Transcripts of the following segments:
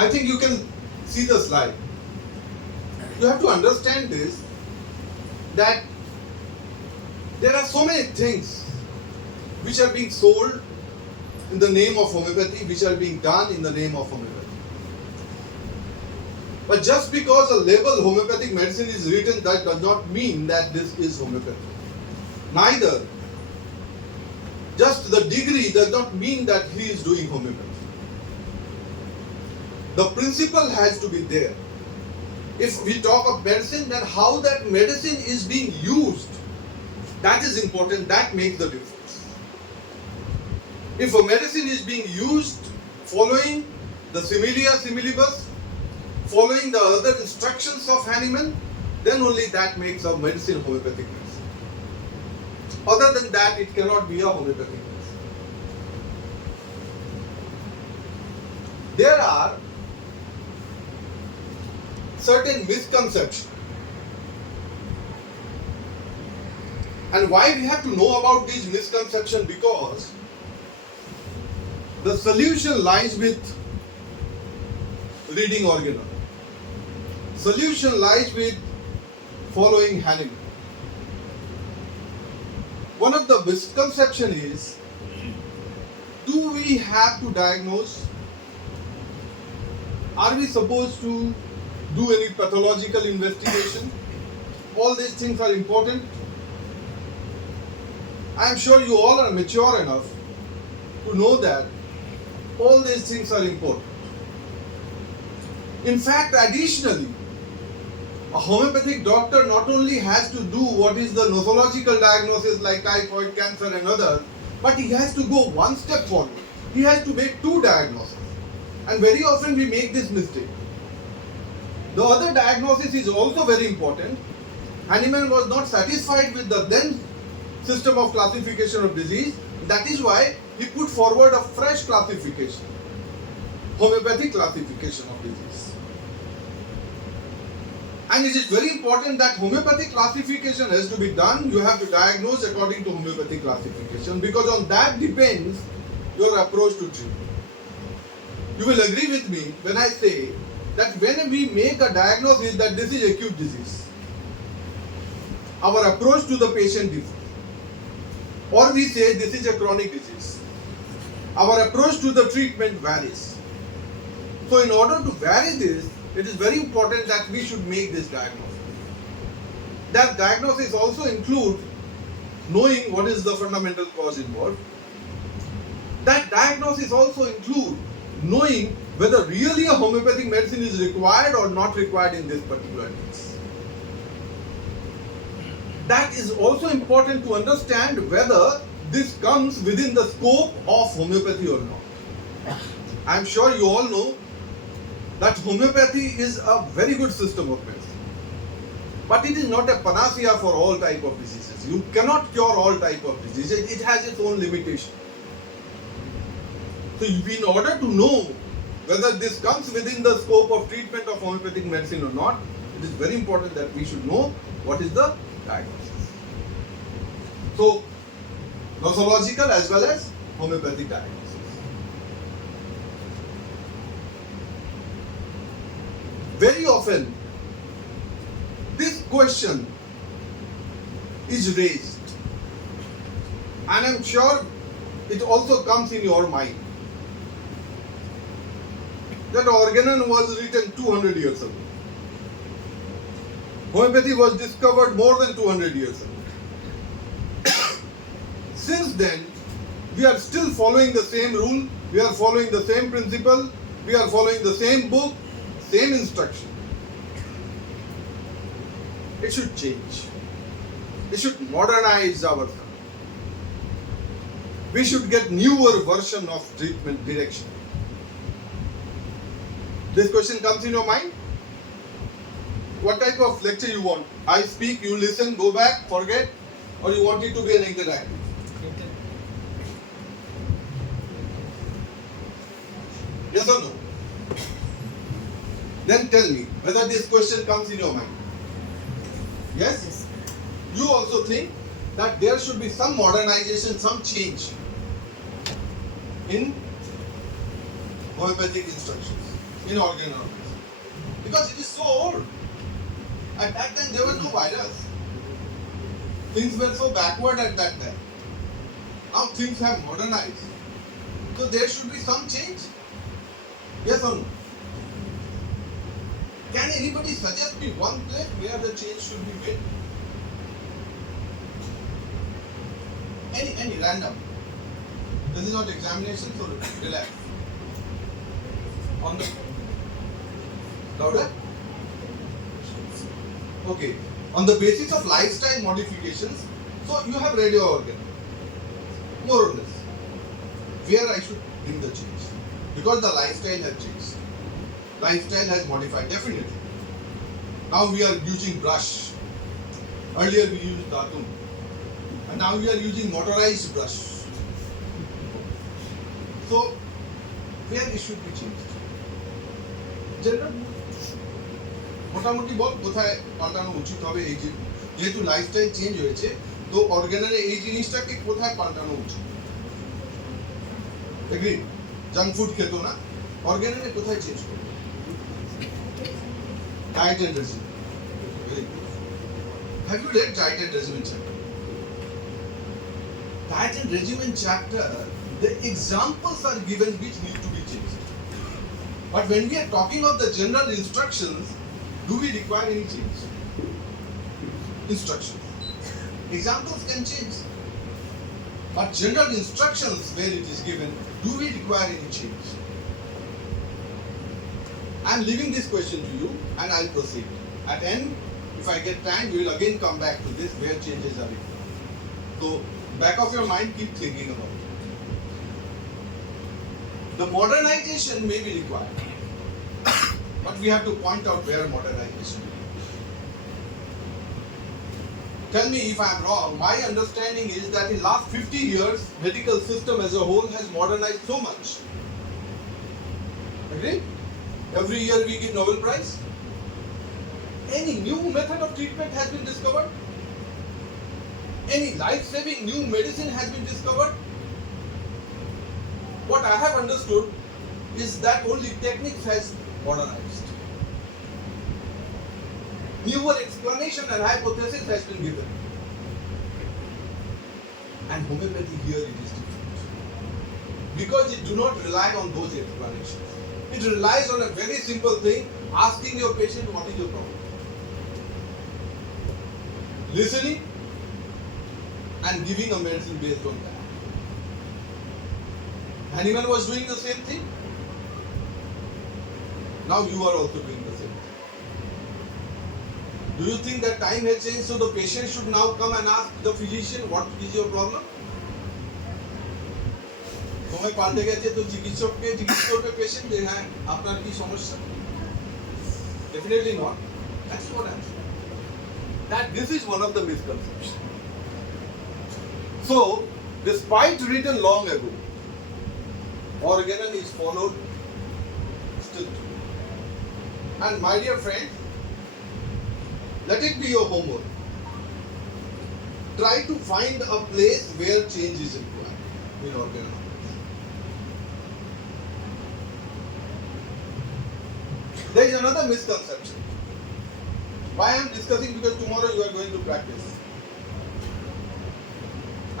I think you can see the slide. You have to understand this, that there are so many things which are being sold in the name of homeopathy, which are being done in the name of homeopathy. But just because a label homeopathic medicine is written, that does not mean that this is homeopathy. Neither, just the degree does not mean that he is doing homeopathy. The principle has to be there. If we talk of medicine, then how that medicine is being used, that is important, that makes the difference. If a medicine is being used following the similia similibus, following the other instructions of Hahnemann, then only that makes a medicine homeopathic medicine. Other than that, it cannot be a homeopathic medicine. There are certain misconceptions. And why we have to know about these misconceptions? Because the solution lies with reading Organon. Solution lies with following Hahnemann. One of the misconceptions is, do we have to diagnose? Are we supposed to do any pathological investigation? All these things are important. I am sure you all are mature enough to know that all these things are important. In fact, additionally, a homeopathic doctor not only has to do what is the nosological diagnosis like typhoid, cancer and others, but he has to go one step forward. He has to make two diagnoses. And very often we make this mistake. The other diagnosis is also very important. Hahnemann was not satisfied with the then system of classification of disease. That is why he put forward a fresh classification, homeopathic classification of disease. And it is very important that homeopathic classification has to be done. You have to diagnose according to homeopathic classification, because on that depends your approach to treatment. You will agree with me when I say that when we make a diagnosis that this is acute disease, our approach to the patient differs. Or we say this is a chronic disease, our approach to the treatment varies. So in order to vary this, it is very important that we should make this diagnosis. That diagnosis also includes knowing what is the fundamental cause involved. That diagnosis also includes knowing whether really a homeopathic medicine is required or not required in this particular case. That is also important to understand whether this comes within the scope of homeopathy or not. I am sure you all know that homeopathy is a very good system of medicine. But it is not a panacea for all type of diseases. You cannot cure all type of diseases. It has its own limitation. So in order to know whether this comes within the scope of treatment of homeopathic medicine or not, it is very important that we should know what is the diagnosis. So, nosological as well as homeopathic diagnosis. Very often, this question is raised, and I am sure it also comes in your mind, that Organon was written 200 years ago. Homeopathy was discovered more than 200 years ago. Since then, we are still following the same rule, we are following the same principle, we are following the same book, same instruction. It should change. It should modernize ourselves. We should get newer version of treatment direction. This question comes in your mind? What type of lecture you want? I speak, you listen, go back, forget, or you want it to be an interactive? Yes or no? Then tell me whether this question comes in your mind. Yes? You also think that there should be some modernization, some change in homeopathic instructions. in Organon. Because it is so old. At that time there was no virus. Things were so backward at that time. Now things have modernized. So there should be some change. Yes or no? Can anybody suggest me one place where the change should be made? Any random. This is not examination, so relax. On the louder? Okay. On the basis of lifestyle modifications, so you have read your organ. More or less. Where I should bring the change. Because the lifestyle has changed. Lifestyle has modified, definitely. Now we are using brush. Earlier we used datum. And now we are using motorized brush. So, where it should be changed? General? মোটামুটি বল কোথায় পাল্টানো উচিত হবে এই যেহেতু lifestyle change হয়েছে তো অর্গানের এই জিনিসটাকে কোথায় পাল্টানো উচিত এগ্রি জাঙ্ক ফুড খেতো না অর্গানের কোথায় চেঞ্জ করবে diet and regime have you read diet and regiment chapter diet and regimen chapter, the examples are given which need to be changed. But when we are talking of the general instructions, do we require any change? Instructions. Examples can change. But general instructions where it is given, do we require any change? I am leaving this question to you and I will proceed. At end, if I get time, we will again come back to this where changes are required. So, back of your mind, keep thinking about it. The modernization may be required, but we have to point out where modernization is. Tell me if I am wrong. My understanding is that in last 50 years, medical system as a whole has modernized so much. Agree? Every year we give Nobel Prize. Any new method of treatment has been discovered. Any life-saving new medicine has been discovered. What I have understood is that only techniques has modernized. Newer explanation and hypothesis has been given. And homeopathy here it is different. Because it do not rely on those explanations. It relies on a very simple thing, asking your patient what is your problem. Listening and giving a medicine based on that. Hahnemann was doing the same thing. Now you are also doing the same thing. Do you think that time has changed so the patient should now come and ask the physician what is your problem? সময় পাল্টে গেছে তো চিকিৎসককে জিজ্ঞেস করবে পেশেন্ট যে হ্যাঁ আপনার কি সমস্যা? Definitely not. That's what I'm saying. That this is one of the misconceptions. So, despite written long ago, Organon is followed still today. And my dear friends, let it be your homework. Try to find a place where change is required in Organon. There is another misconception. Why I am discussing? Because tomorrow you are going to practice.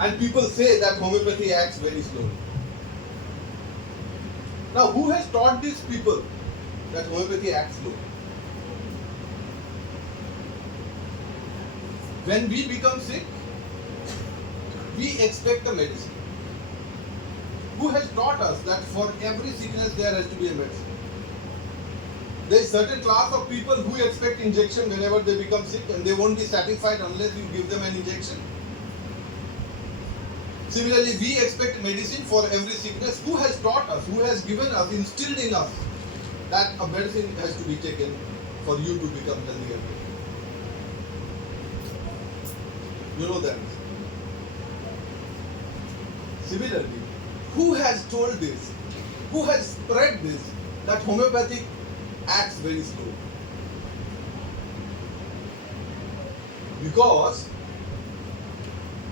And people say that homeopathy acts very slowly. Now, who has taught these people that homeopathy acts slowly? When we become sick, we expect a medicine. Who has taught us that for every sickness there has to be a medicine? There is certain class of people who expect injection whenever they become sick and they won't be satisfied unless you give them an injection. Similarly, we expect medicine for every sickness. Who has taught us, who has given us, instilled in us that a medicine has to be taken for you to become healthy again? You know that. Similarly, who has told this? Who has spread this? That homeopathic acts very slow. Because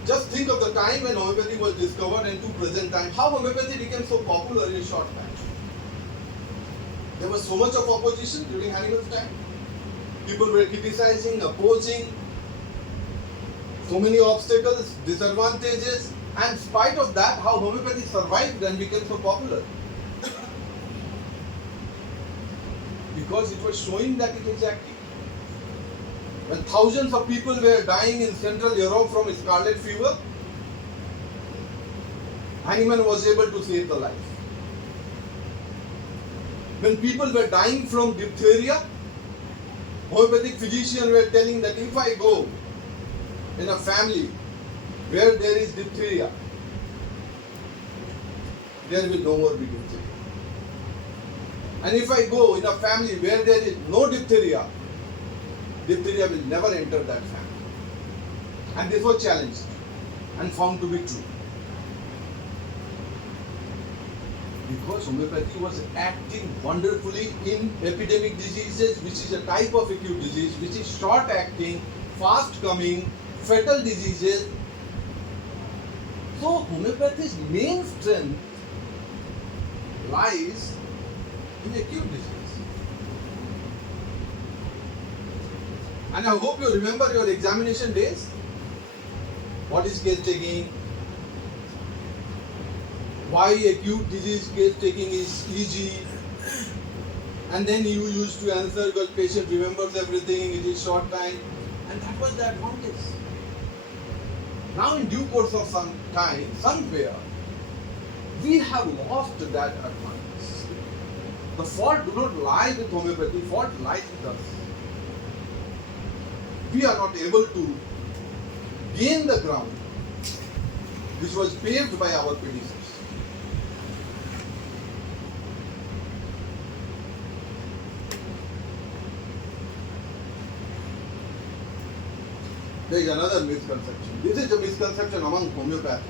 just think of the time when homeopathy was discovered and to present time, how homeopathy became so popular in a short time. There was so much of opposition during Hannibal's time. People were criticizing, opposing, so many obstacles, disadvantages, and in spite of that, how homeopathy survived and became so popular. Because it was showing that it is active. When thousands of people were dying in Central Europe from scarlet fever, Hahnemann was able to save the life. When people were dying from diphtheria, homeopathic physicians were telling that if I go in a family where there is diphtheria, there will no more be diphtheria. And if I go in a family where there is no diphtheria, diphtheria will never enter that family. And this was challenged and found to be true. Because homeopathy was acting wonderfully in epidemic diseases, which is a type of acute disease, which is short acting, fast coming, fatal diseases. So homeopathy's main strength lies in acute disease. And I hope you remember your examination days. What is case taking? Why acute disease case taking is easy? And then you used to answer because patient remembers everything, it is short time. And that was the advantage. Now in due course of some time, somewhere, we have lost that advantage. The fault do not lie with homeopathy, fault lies with us. We are not able to gain the ground which was paved by our predecessors. There is another misconception. This is a misconception among homeopaths.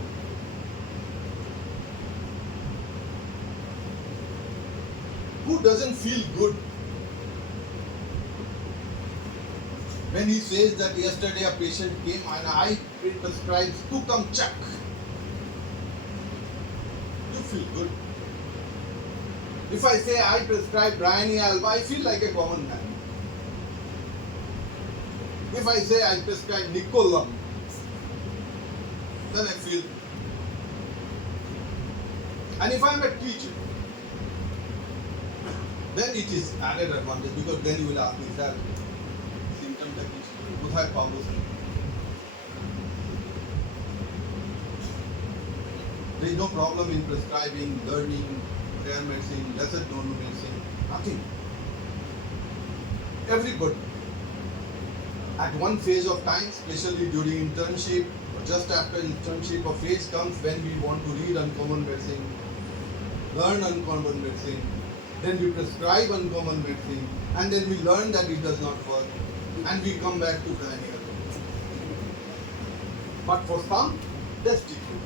Who doesn't feel good when he says that yesterday a patient came and I prescribed Tukam Chak? You feel good. If I say I prescribe Bryony Alba, I feel like a common man. If I say I prescribe Nicolam, then I feel. And if I am a teacher, then it is added advantage because then you will ask me, sir, symptom technique, kothay pabo sir? There is no problem in prescribing, learning, rare medicine, lesser known medicine, nothing. Everybody. At one phase of time, especially during internship, or just after internship, a phase comes when we want to read uncommon medicine, learn uncommon medicine, then we prescribe uncommon medicine, and then we learn that it does not work, and we come back to perennial. But for some, that's different.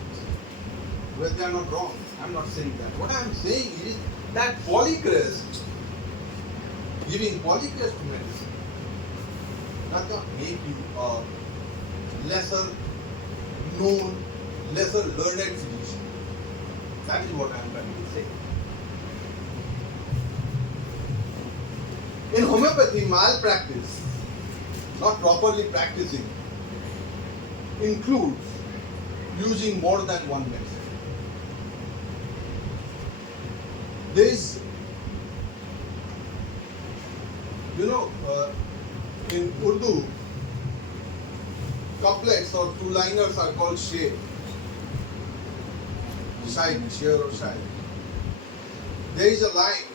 Well, they are not wrong. I'm not saying that. What I'm saying is that polycrest, giving polycrest medicine, does not make you a lesser known, lesser learned physician. That is what I am trying to say. In homeopathy, malpractice, not properly practicing, includes using more than one medicine. There is, in Urdu, couplets or two-liners are called sher. Sher or shair. There is a line,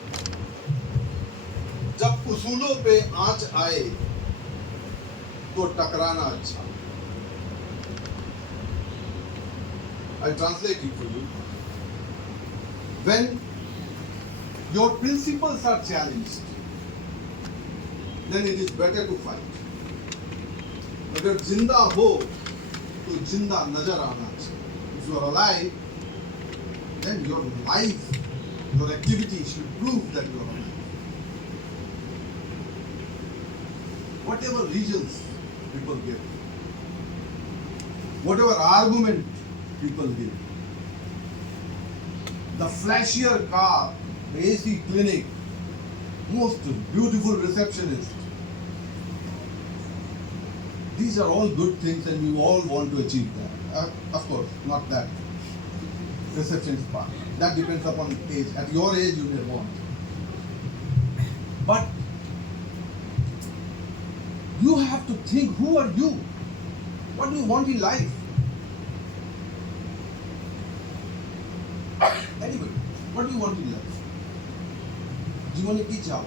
जब उसूलों पे आंच आए तो टकराना अच्छा. I translate it for you. When your principles are challenged, then it is better to fight. अगर जिंदा हो तो जिंदा नजर आना चाहिए. If you are alive, then your life, your activity should prove that you are alive. Whatever reasons people give, whatever argument people give, the flashier car, the AC clinic, most beautiful receptionist. These are all good things and we all want to achieve that. Of course, not that receptionist part. That depends upon age. At your age, you may want. But you have to think, who are you? What do you want in life? Anybody, what do you want in life? জীবনে কি চাও?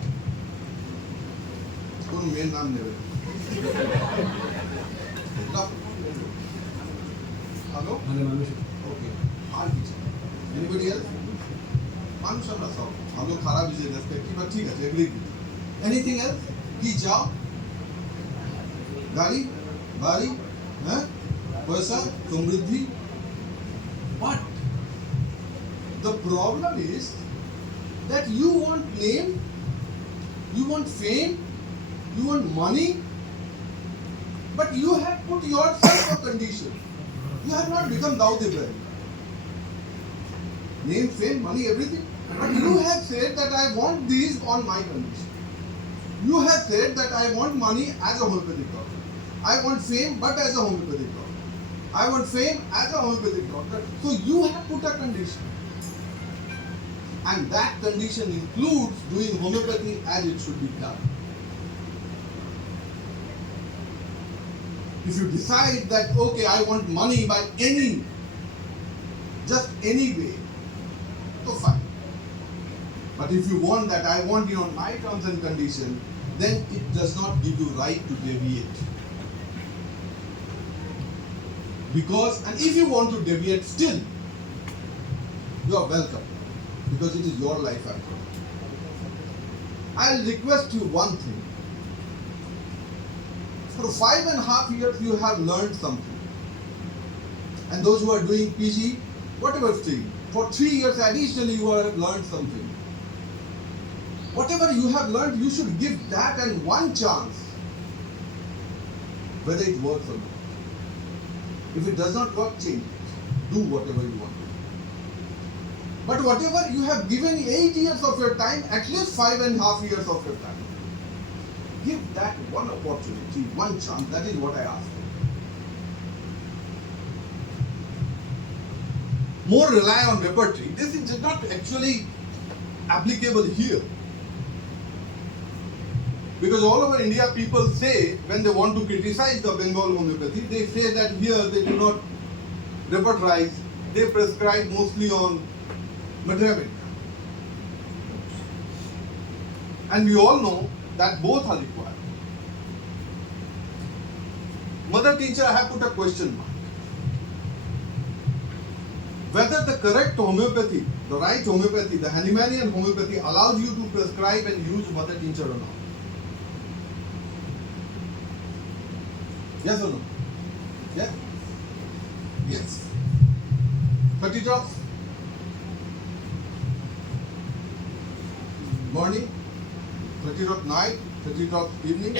কোন মেয়ের নাম নেবে? Hello? Okay. আর কি চাও? Anybody else? মানুষ আমরা সব ভালো খারাপ যে রেসপেক্টিভ বা ঠিক আছে এগ্রি। Anything else? কি চাও? গাড়ি, বাড়ি, হ্যাঁ, পয়সা, সমৃদ্ধি। But the problem is that you want name, you want fame, you want money, but you have put yourself a condition. You have not become Daud Ibrahim. Name, fame, money, everything. But you have said that I want these on my condition. You have said that I want money as a homeopathic doctor. I want fame but as a homeopathic doctor. I want fame as a homeopathic doctor. So you have put a condition. And that condition includes doing homeopathy as it should be done. If you decide that, okay, I want money by just any way, so fine. But if you want that, I want it on my terms and conditions, then it does not give you right to deviate. Because, and if you want to deviate still, you are welcome. Because it is your life after all. I'll request you one thing. For 5.5 years you have learned something. And those who are doing PG, whatever stream, for 3 years additionally you have learned something. Whatever you have learned, you should give that and one chance, whether it works or not. If it does not work, change it. Do whatever you want. But whatever you have given 8 years of your time, at least 5.5 years of your time, give that one opportunity, one chance. That is what I ask for. More rely on repertory. This is not actually applicable here. Because all over India people say, when they want to criticize the Bengal homeopathy, they say that here they do not repertorize, they prescribe mostly on Madhyamik. And we all know that both are required. Mother teacher, I have put a question mark. Whether the correct homeopathy, the right homeopathy, the Hahnemanian homeopathy allows you to prescribe and use mother tincture or not. Yes or no? Yes? Yes. 30 drops? Morning, 30 drops night, 30 drops evening.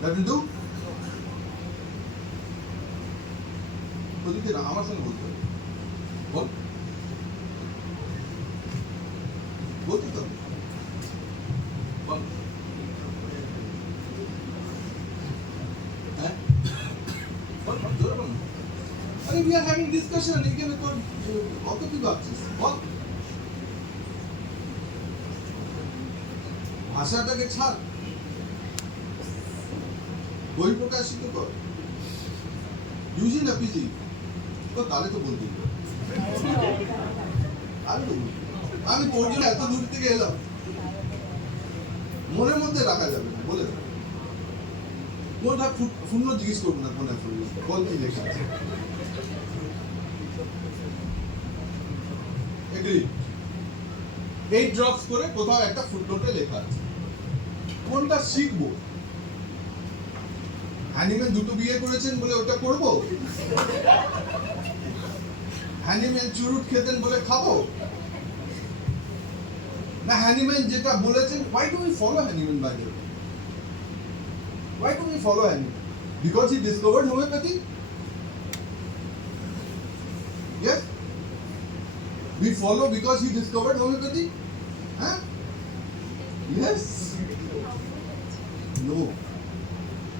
That will do? বলতে না আমার সঙ্গে বলতে হবে বল বলতে তো বল হ্যাঁ বল জোরে বল আরে we are having discussion এখানে তোর কত কি ভাবছিস বল ভাষাটাকে ছাড় বই প্রকাশিত কর ইউজি না পিজি তো তাহলে তো বলতে আমি তোর জন্য এত দূর থেকে এলাম মনের মধ্যে রাখা যাবে না বলে কোনটা শূন্য জিজ্ঞেস করবো না কোন বল কি লেখা আছে এগ্রি 8 ড্রপস করে কোথাও একটা ফুটনোটে লেখা আছে কোনটা শিখবো হ্যানিম্যান দুটো বিয়ে করেছেন বলে ওটা করব হ্যানিম্যান চুরুট খেতেন বলে খাবো না হ্যানিম্যান যেটা বলেছেন why do we follow Hahnemann by the way why do we follow Hahnemann because he discovered homeopathy yes we follow because he discovered homeopathy huh? Yes. No.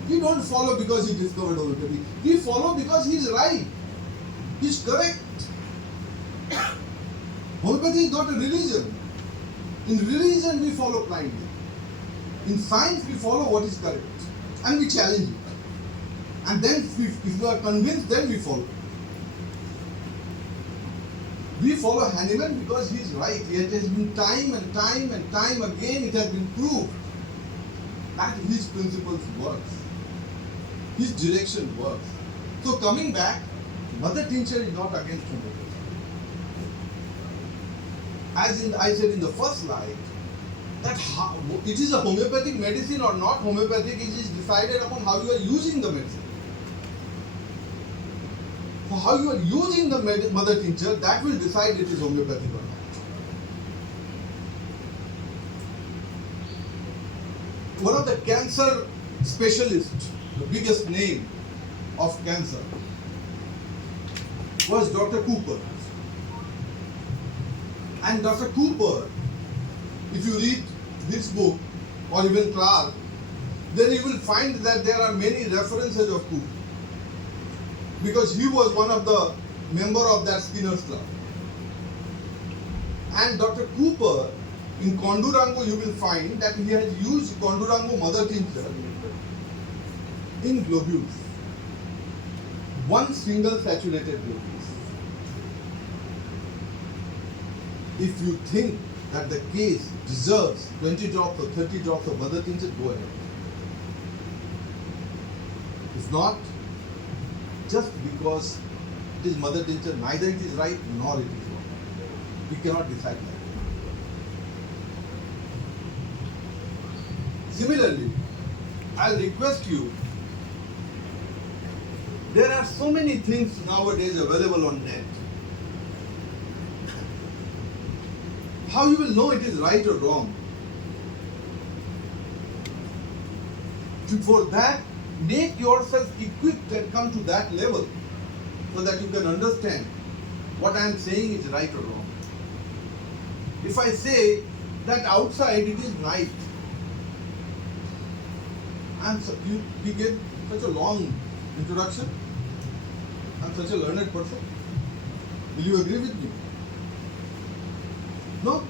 We don't follow because he discovered homeopathy. We follow because he is right. He is correct. Homeopathy is not a religion. In religion we follow blindly. In science we follow what is correct. And we challenge it. And then if we are convinced, then we follow. We follow Hahnemann because he is right. It has been time and time and time again it has been proved that his principles works. His direction works. So coming back, mother tincture is not against homeopathy. As I said in the first slide, that it is a homeopathic medicine or not homeopathic, it is decided upon how you are using the medicine. So how you are using the mother tincture, that will decide it is homeopathic or not. One of the cancer specialists, the biggest name of cancer, was Dr. Cooper. And Dr. Cooper, if you read this book or even Clark, then you will find that there are many references of Cooper. Because he was one of the member of that Skinner's Club. And Dr. Cooper, in Kondurango you will find that he has used Kondurango mother tincture in globules. One single saturated globules. If you think that the case deserves 20 drops or 30 drops of mother tincture, go ahead. If not, just because it is mother tincture, neither it is right nor it is wrong. We cannot decide that. Similarly, I'll request you, there are so many things nowadays available on net. How you will know it is right or wrong? For that, make yourself equipped and come to that level so that you can understand what I am saying is right or wrong. If I say that outside it is night, you get such a long introduction. I am such a learned person. Will you agree with me? No?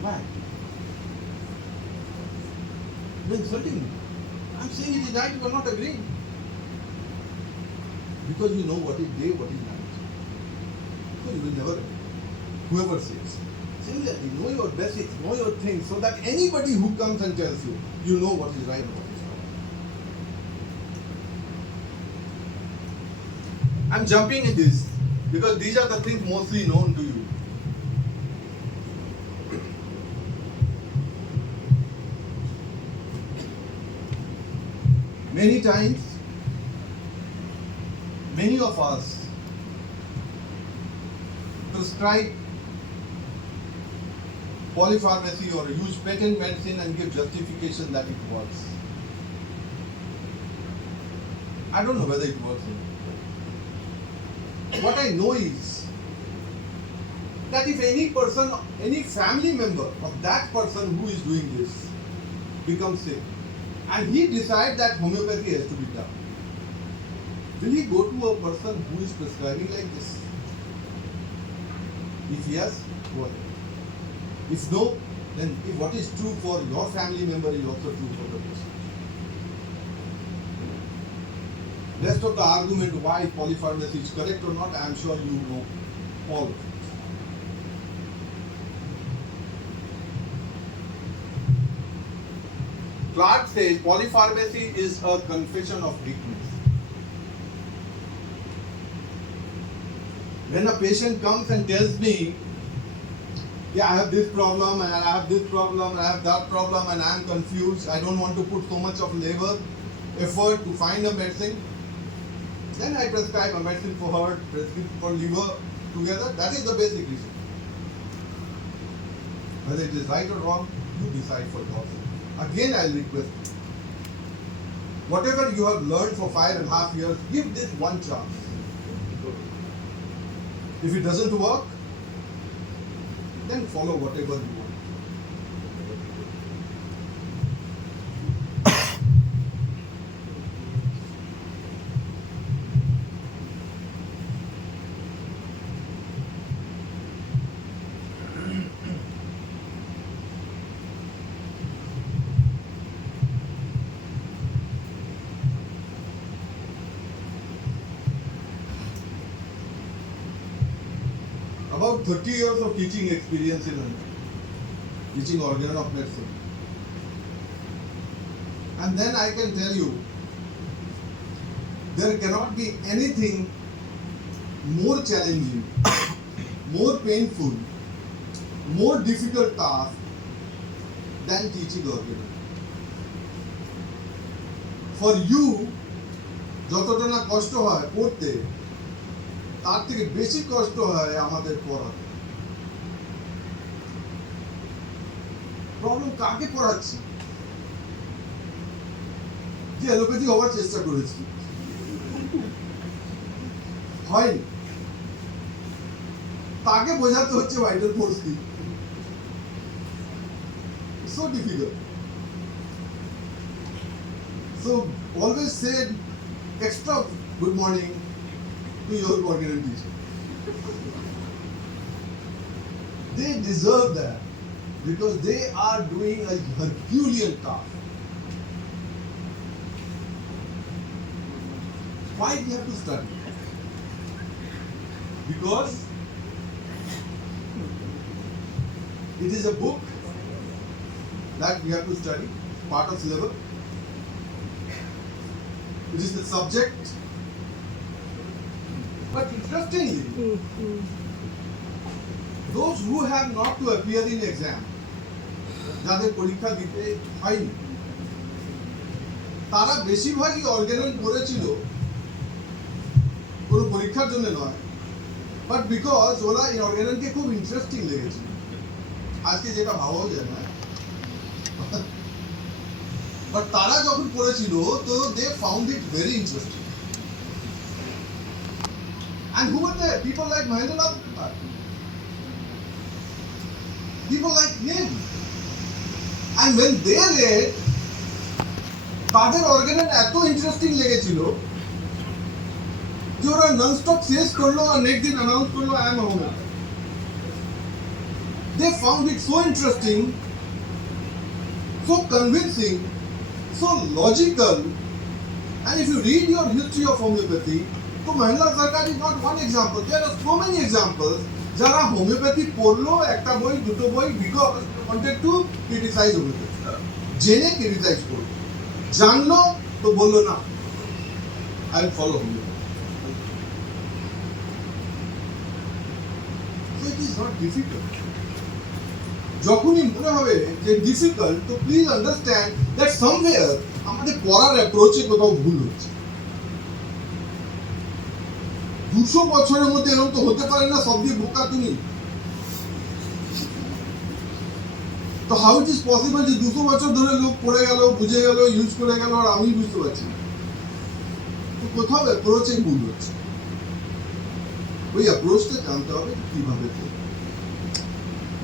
Why? You are insulting me. I am saying it is right, you are not agreeing. Because you know what is day, what is night. So you will never agree. Whoever says. Similarly, know your basics, know your things, so that anybody who comes and tells you, you know what is right and what is wrong. I am jumping in this because these are the things mostly known to you. Many times, many of us prescribe polypharmacy or use patent medicine and give justification that it works. I don't know whether it works or not. What I know is that if any person, any family member of that person who is doing this becomes sick, and he decides that homeopathy has to be done, will he go to a person who is prescribing like this? If yes, go ahead. If no, then if what is true for your family member is also true for the patient. Rest of the argument why polypharmacy is correct or not, I am sure you know all of it. Clark says polypharmacy is a confession of weakness. When a patient comes and tells me, yeah, I have this problem and I have this problem and I have that problem and I am confused, I don't want to put so much of labor, effort to find a medicine, then I prescribe a medicine for heart, prescribe for liver together. That is the basic reason. Whether it is right or wrong, you decide for yourself. Again, I will request you. Whatever you have learned for 5.5 years, give this one chance. If it doesn't work, then follow whatever you want. 30 years of teaching experience in teaching organ of medicine. And then I can tell you, there cannot be anything more challenging, more painful, more difficult task than teaching organ. For you, যতটা না কষ্ট হয় পড়তে, তার থেকে বেশি কষ্ট হয় আমাদের পড়াতে। প্রবলেম কাকে পড়াচ্ছি? যে অ্যালোপ্যাথি হওয়ার চেষ্টা করেছি, হয়নি, তাকে বোঝাতে হচ্ছে ভাইটাল ফোর্স কি। So difficult. So always say extra good morning to your Organon teacher. They deserve that because they are doing a Herculean task. Why do you have to study? Because it is a book that we have to study, part of syllabus. It is the subject. But interestingly, those who have not to appear in exam, যাদের পরীক্ষা দিতে হয়নি, তারা বেশিরভাগই অর্গানন পড়েছিল কোনো পরীক্ষার জন্য নয়, বাট বিকজ ওরা এই অর্গাননকে খুব ইন্টারেস্টিং লেগেছিল। আজকে যেটা ভাবাও যায় না, বাট তারা যখন পড়েছিল তো they found it very interesting. And who were there? People like Mahendranath, people like him. And when they read, তাদের অর্গানন এত ইন্টারেস্টিং লেগেছিল যে ওরা ননস্টপ শেষ করলো আর নেক্সট দিন অ্যানাউন্স করলো I am a homeopath. They found it so interesting, so convincing, so logical. And if you read your history of homeopathy, so Mahendranath Sarkar is not one example. There are so many examples. যারা হোমিওপ্যাথি পড়লো একটা বই দুটো বই because wanted to criticize homeopathy, জেনে criticize করলো, জানলো তো বললো না I will follow homeopathy. So it is not difficult. যখনই মনে হবে যে ডিফিকাল্ট, তো প্লিজ আন্ডারস্ট্যান্ড দ্যাট সামওয়্যার আমাদের পড়ার অ্যাপ্রোচে কোথাও ভুল হচ্ছে। 200 বছরের মধ্যে এরকম তো হতে পারে না সব দিয়ে বোকা তুমি। তো হাউ ইট ইজ পসিবল যে 200 বছর ধরে লোক পড়ে গেল, বুঝে গেল, ইউজ করে গেল, আর আমি বুঝতে পারছি না? তো কোথাও অ্যাপ্রোচে ভুল হচ্ছে। ওই অ্যাপ্রোচটা জানতে হবে কিভাবে করবে।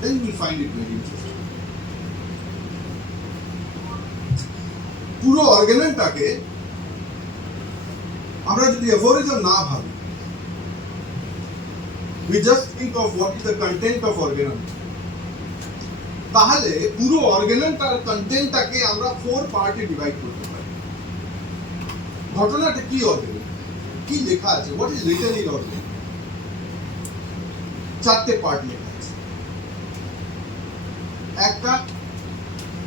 Then we find it very interesting. পুরো অর্গাননটাকে আমরা যদি অ্যাফোরিজম না ভাবি, we just think of what is the content of organon, তাহলে পুরো অর্গাননটার কন্টেন্টটাকে আমরা 4 পার্টে ডিভাইড করতে পারি। ঘটনাটা কি অর্গানন, কি লেখা আছে, what is written in organon, 4টে পার্ট লেখা আছে। একটা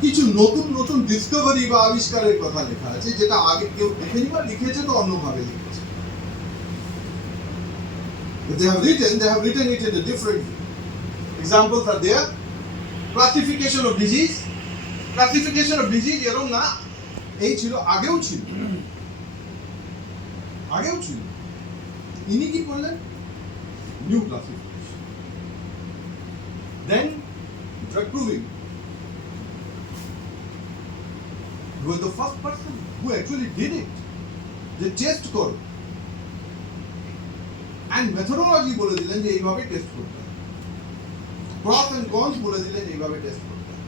কিছু নতুন নতুন ডিসকভারি বা আবিষ্কারের কথা লেখা আছে, যেটা আগে কেউ দেখেনি বা লিখেছে তো অন্যভাবে লিখেছে। If they have written it in a different way. Examples are there. Classification of disease. Classification of disease এরকম না, এই ছিল, আগেও ছিল। ইনি কি করলেন? New classification. Then drug proving. You were the first person who actually did it. They test করো and methodology বলে দিলেন যে এইভাবে টেস্ট করতে হবে। Prof and cons বলে দিলেন এইভাবে টেস্ট করতে হবে।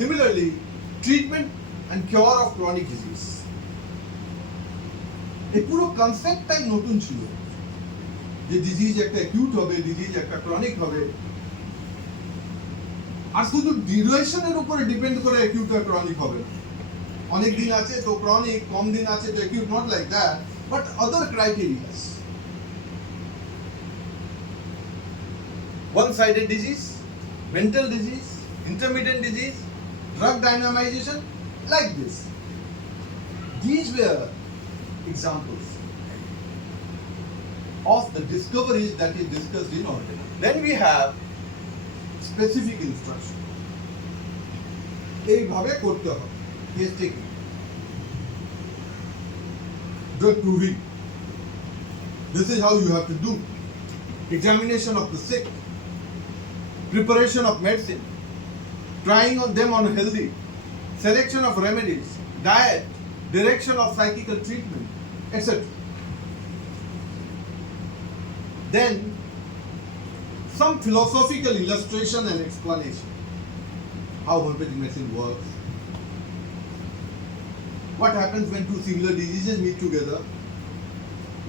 Similarly, treatment and cure of chronic disease. এই পুরো কনসেপ্টটাই নতুন ছিল যে ডিজিজ একটা অ্যাকিউট হবে, ডিজিজ একটা ক্রনিক হবে, আর শুধু ডিউরেশনের উপরে ডিপেন্ড করে অ্যাকিউট আর ক্রনিক হবে। অনেক দিন আছে তো ক্রনিক, কম দিন আছে তো acute, not like that, but other criterias. one-sided disease, mental disease, intermittent disease, drug dynamization, like this. These were examples of the discoveries that is discussed in Organon. Then we have specific instruction. এইভাবে করতে হবে case taking, drug proving. This is how you have to do. Examination of the sick, preparation of medicine, trying on them on healthy, selection of remedies, diet, direction of psychical treatment, etc. Then some philosophical illustration and explanation. How homeopathic medicine works. What happens when two similar diseases meet together?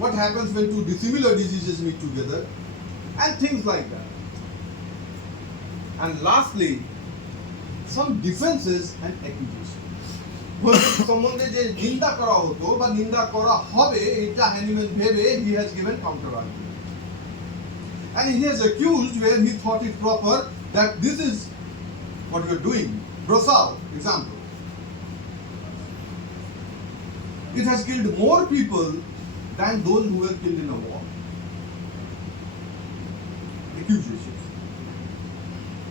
What happens when two dissimilar diseases meet together? And things like that. And lastly, some defenses and accusations. সম্বন্ধে যে নিন্দা করা হতো বা নিন্দা করা হবে এটা হ্যানিম্যান ভেবে he has given counter argument. And he has accused where he thought it proper that this is what you are doing. Brosal, example. It has killed more people than those who were killed in a war. Accusations.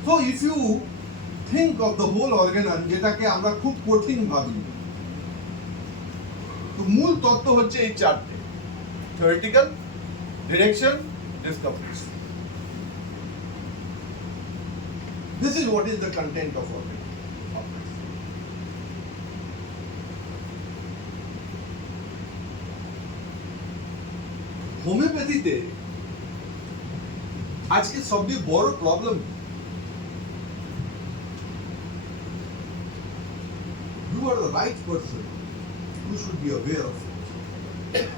So if you think of the whole organon, যেটাকে আমরা খুব কঠিন ভাবি, তো মূল তত্ত্ব হচ্ছে এই চারটে: theoretical, direction, discoveries. This is what is the content of organon. হোমিওপ্যাথিতে আজকে সবচেয়ে বড় problem, you are the right person who should be aware of it,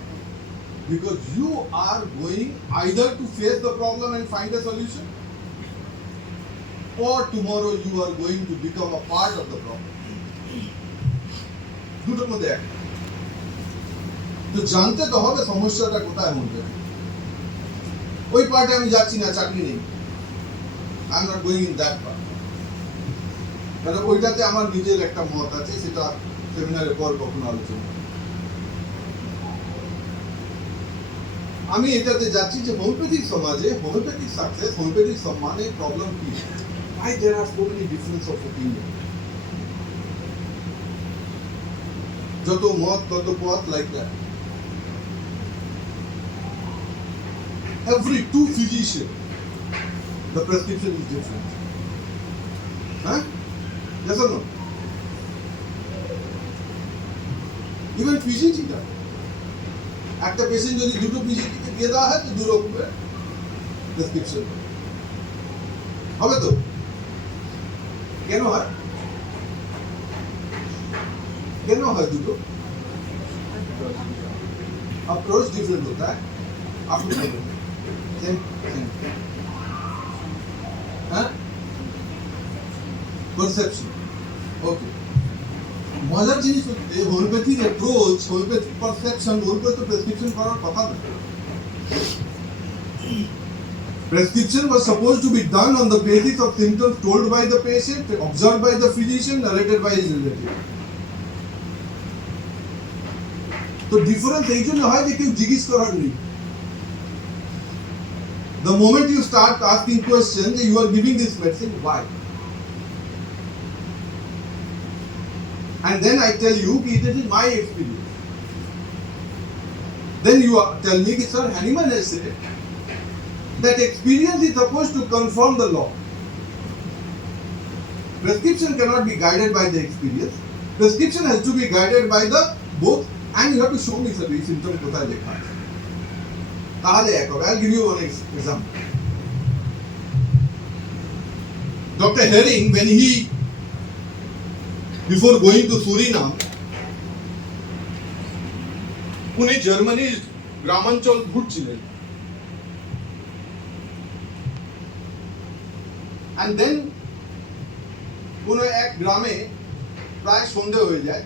because you are going either to face the problem and find a solution, or tomorrow you are going to become a part of the problem. দুটোর মধ্যে একটা। তো জানতে তো হবে সমস্যাটা কোথায় মধ্যে। ওই পার্টে আমি যাচ্ছি না, চাকরি নেই, I am not going in that part. কারণ ওইটাতে আমার নিজের একটা মত আছে, সেটা সেমিনারের পর কখনো আলোচনা। আমি এটাতে যাচ্ছি যে হোমিওপ্যাথিক সমাজে হোমিওপ্যাথিক সাকসেস, হোমিওপ্যাথিক সম্মানের প্রবলেম কি, why there are so many difference of opinion. যত মত তত পথ, like that. Every two physician, the prescription is different. Huh? Yes or no? Even PGT টা একটা পেশেন্ট যদি দুটো পিজিটি কে দিয়ে দেওয়া হয় তো দু রকমের প্রেসক্রিপশন হবে। তো কেন হয়? কেন হয় দুটো? अप्रोच डिफरेंट होता है, आपको सेम परसेप्शन। ओके, মজার জিনিস হচ্ছে হোমিওপ্যাথিক অ্যাপ্রোচ, হোমিওপ্যাথিক পারসেপশন, ওর উপরে তো প্রেসক্রিপশন করার কথা না। Prescription was supposed to be done on the basis of symptoms told by the patient, observed by the physician, narrated by his relative. তো ডিফারেন্স এই জন্য হয় যে কেউ জিজ্ঞেস করার নেই। The moment you start asking questions, you are giving this medicine, why? And then I tell you, this is my experience. Then you tell me, sir, Hahnemann has said that experience is supposed to confirm the law. Prescription cannot be guided by the experience. Prescription has to be guided by the book, and you have to show me the symptom কোথায় লেখা আছে। তাহলে এক হবে। I'll give you one example. Dr. Herring, when he, before going to Suriname, উনি জার্মানির গ্রামাঞ্চল ঘুরছিলেন। And then কোন এক গ্রামে প্রায় সন্ধে হয়ে যায়,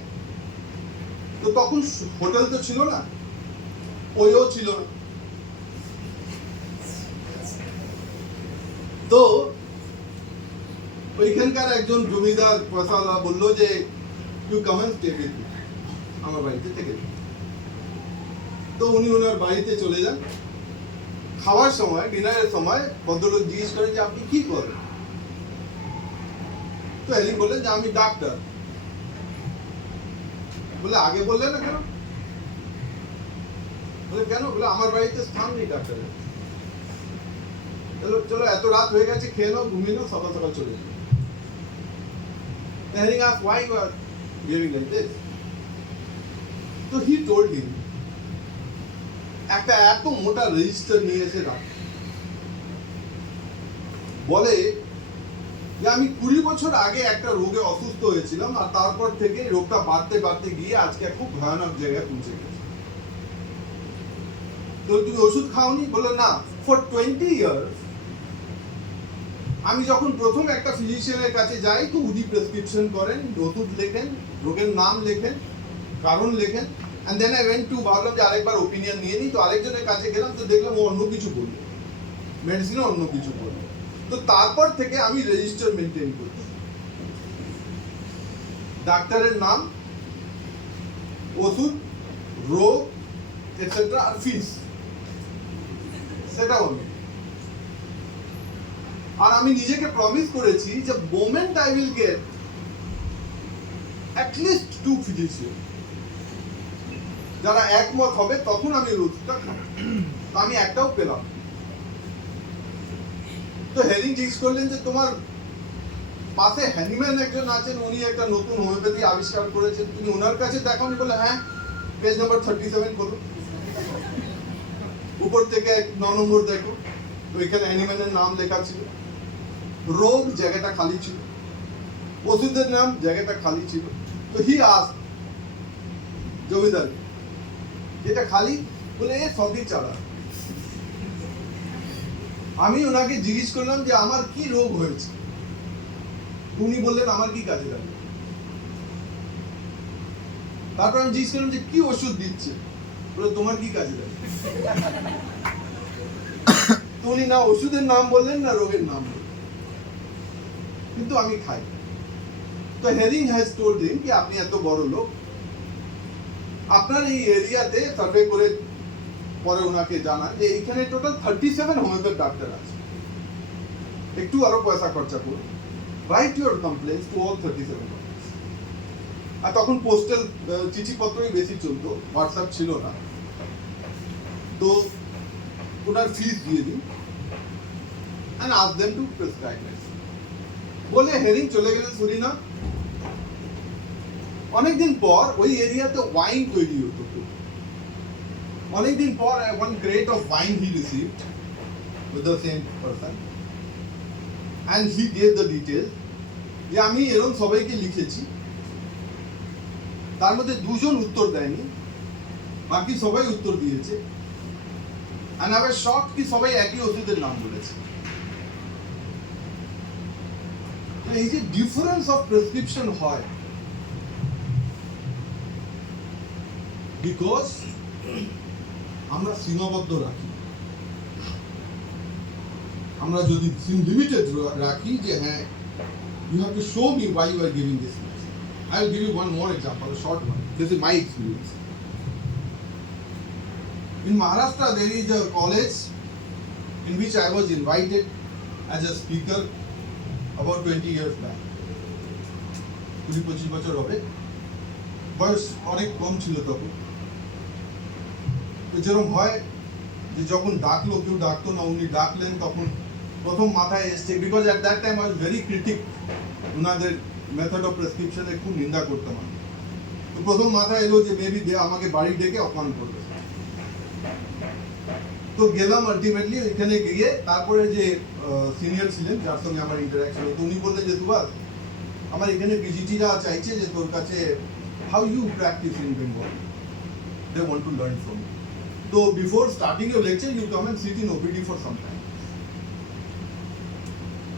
তো তখন হোটেল তো ছিল না, ওইও ছিল না। তো ওইখানকার একজন জমিদার পয়সাওয়ালা বললো যে you come and stay with me, আমার বাড়িতে থেকে যান। তো উনি ওনার বাড়িতে চলে যান। খাওয়ার সময়, ডিনারের সময় ভদ্রলোক জিজ্ঞেস করেন যে আপনি কি করেন? তো হেলিং বললেন যে আমি ডাক্তার। বলে আগে বললেন না কেন? বলে কেন? বলে আমার বাড়িতে স্থান নেই ডাক্তারের। চলো এত রাত হয়ে গেছে, খেয়ে নাও, ঘুমিয়ে নাও, সকাল সকাল চলে যাও। Hearing asked why you are behaving like this. So he told him, একটা এত মোটা রেজিস্টার নিয়ে এসে রাখ, বলে যে আমি 20 বছর আগে একটা রোগে অসুস্থ হয়েছিলাম, আর তারপর থেকে রোগটা বাড়তে বাড়তে গিয়ে আজকে খুব ভয়ানক জায়গায় পৌঁছে গেছে। তো তুমি ওষুধ খাওনি? বলে না, ফর 20 ইয়ার্স আমি যখন প্রথম একটা ফিজিশিয়ানের কাছে যাই তো উনি প্রেসক্রিপশন করেন, ওষুধ লেখেন, রোগের নাম লেখেন, কারণ লেখেন, and then I went to, ভাবলাম যে আরেকবার ওপিনিয়ন নিয়ে নিই। তো আরেকজনের কাছে গেলাম, তো দেখলাম ও অন্য কিছু বলল, মেডিসিনে অন্য কিছু বলল। তো তারপর থেকে আমি রেজিস্টার মেনটেন করছি, ডাক্তারের নাম, ওষুধ, রোগ এটসেট্রা আর ফিস, সেটাও আমি। আর আমি নিজেকে প্রমিস করেছি যে moment I will get at least 2 ফিজিশিয়ান যারা একমত হবে তখন আমি ওষুধটা খাবো। আমি একটাও পেলাম। তো হেলিং জিজ্ঞেস করলেন যে তোমার পাশে হ্যানিম্যান একজন আছেন, উনি একটা নতুন হোমিওপ্যাথি আবিষ্কার করেছেন, তুমি ওনার কাছে দেখাওনি? বলে হ্যাঁ, পেজ নাম্বার 37 বলো, উপর থেকে 9 নম্বর দেখো। তো এখানে হ্যানিম্যানের নাম লেখা ছিল, রোগ জায়গাটা খালি ছিল, ওষুধের নাম জায়গাটা খালি ছিল। তো হি আস্কড জমিদার, যেটা খালি? বলে এ সবই চালা। আমি ওনাকে জিজ্ঞেস করলাম যে আমার কি রোগ হয়েছে, উনি বললেন আমার কি কাজে লাগবে। তারপর আমি জিজ্ঞেস করলাম যে কি ওষুধ দিচ্ছে, বলে তোমার কি কাজে লাগবে। তো উনি না ওষুধের নাম বললেন না রোগের নাম বললেন, কিন্তু আমি খাই। তো হেরিং হ্যাজ টোল্ড হিম কি আপনি এত বড় লোক, আপনার এই এরিয়াতে সার্ভে করে পরে ওনাকে জানান যে এইখানে টোটাল 37 হোমিওপ্যাথ ডাক্তার আছে, একটু আরো পয়সা খরচা করুন, right your complaints to all 37। আর তখন পোস্টাল চিঠিপত্রই বেশি চলতো, হোয়াটসঅ্যাপ ছিল না। তো ওনার ফিস দিয়ে দিন and ask them to prescribe medicine। বলে হেরিং চলে গেলেন সুরিনাম। অনেকদিন পর ওই এরিয়াতে ওয়াইন তৈরি হতো। অনেকদিন পর one crate of wine he received with the same person and he gave the details যে আমি এরকম সবাইকে লিখেছি, তার মধ্যে 2 জন উত্তর দেয়নি, বাকি সবাই উত্তর দিয়েছে। and I was shocked কি সবাই একই ওষুধের নাম বলেছে। এই যে ডিফারেন্স অফ প্রেসক্রিপশন হয়, বিকজ আমরা সীমাবদ্ধ রাখি। আমরা যদি লিমিটেড রাখি যে হ্যাঁ you have to show me why you are giving this medicine. I will give you one more example, a short one. This is my experience. In Maharashtra there is a college in which I was invited as a speaker about 20 years back. 20-25 বছর হবে, বয়স অনেক কম ছিল তখন। তো যেরকম হয় যে যখন ডাকলো, কেউ ডাকতো না, উনি ডাকলেন, তখন প্রথম মাথায় এসছে, because at that time I was very critic, ওনাদের মেথড অফ প্রেসক্রিপশনে খুব নিন্দা করতাম আমি। তো প্রথম মাথায় এলো যে মেবি আমাকে বাড়ি ডেকে অপমান করবে। তো গেলাম আলটিমেটলি ওইখানে গিয়ে, তারপরে যে সিনিয়র ছিলেন যার সঙ্গে আমার ইন্টারাকশন হতো, উনি বললেন যে সুভাষ, আমার এখানে পিজিটিরা চাইছে যে তোর কাছে how you practice in Bengal, they want to learn from you. তো before starting your lecture you come and sit in OPD for some time.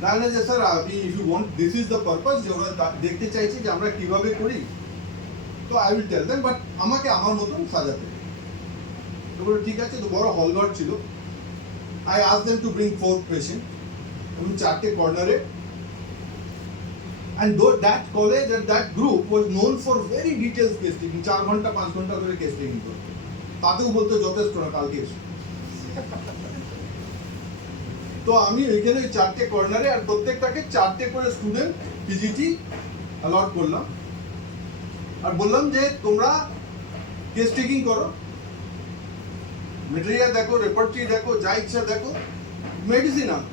না না যে স্যার আপনি if you want, this is the purpose, যে ওরা দেখতে চাইছে যে আমরা কিভাবে করি, তো I will tell them, but আমাকে আমার মতন সাজাতে। তো বলে ঠিক আছে। তো বড় হলঘর ছিল। I ask them to bring 4 পেশেন্ট, আমি 4টে কর্নারে, and though that college and that group was known for very detailed case taking, 4 ঘন্টা 5 ঘন্টা ধরে কেস টেকিং করতো, তাতেও বলতো যথেষ্ট না, কালকে এসো। তো আমি ওইখানে 4টে কর্নারে আর প্রত্যেকটাকে 4টে করে স্টুডেন্ট পিজিটি অ্যালট করলাম আর বললাম যে তোমরা কেস টেকিং করো, মেটেরিয়াল দেখো, রেপার্টরি দেখো, যা ইচ্ছা দেখো, মেডিসিন আনো।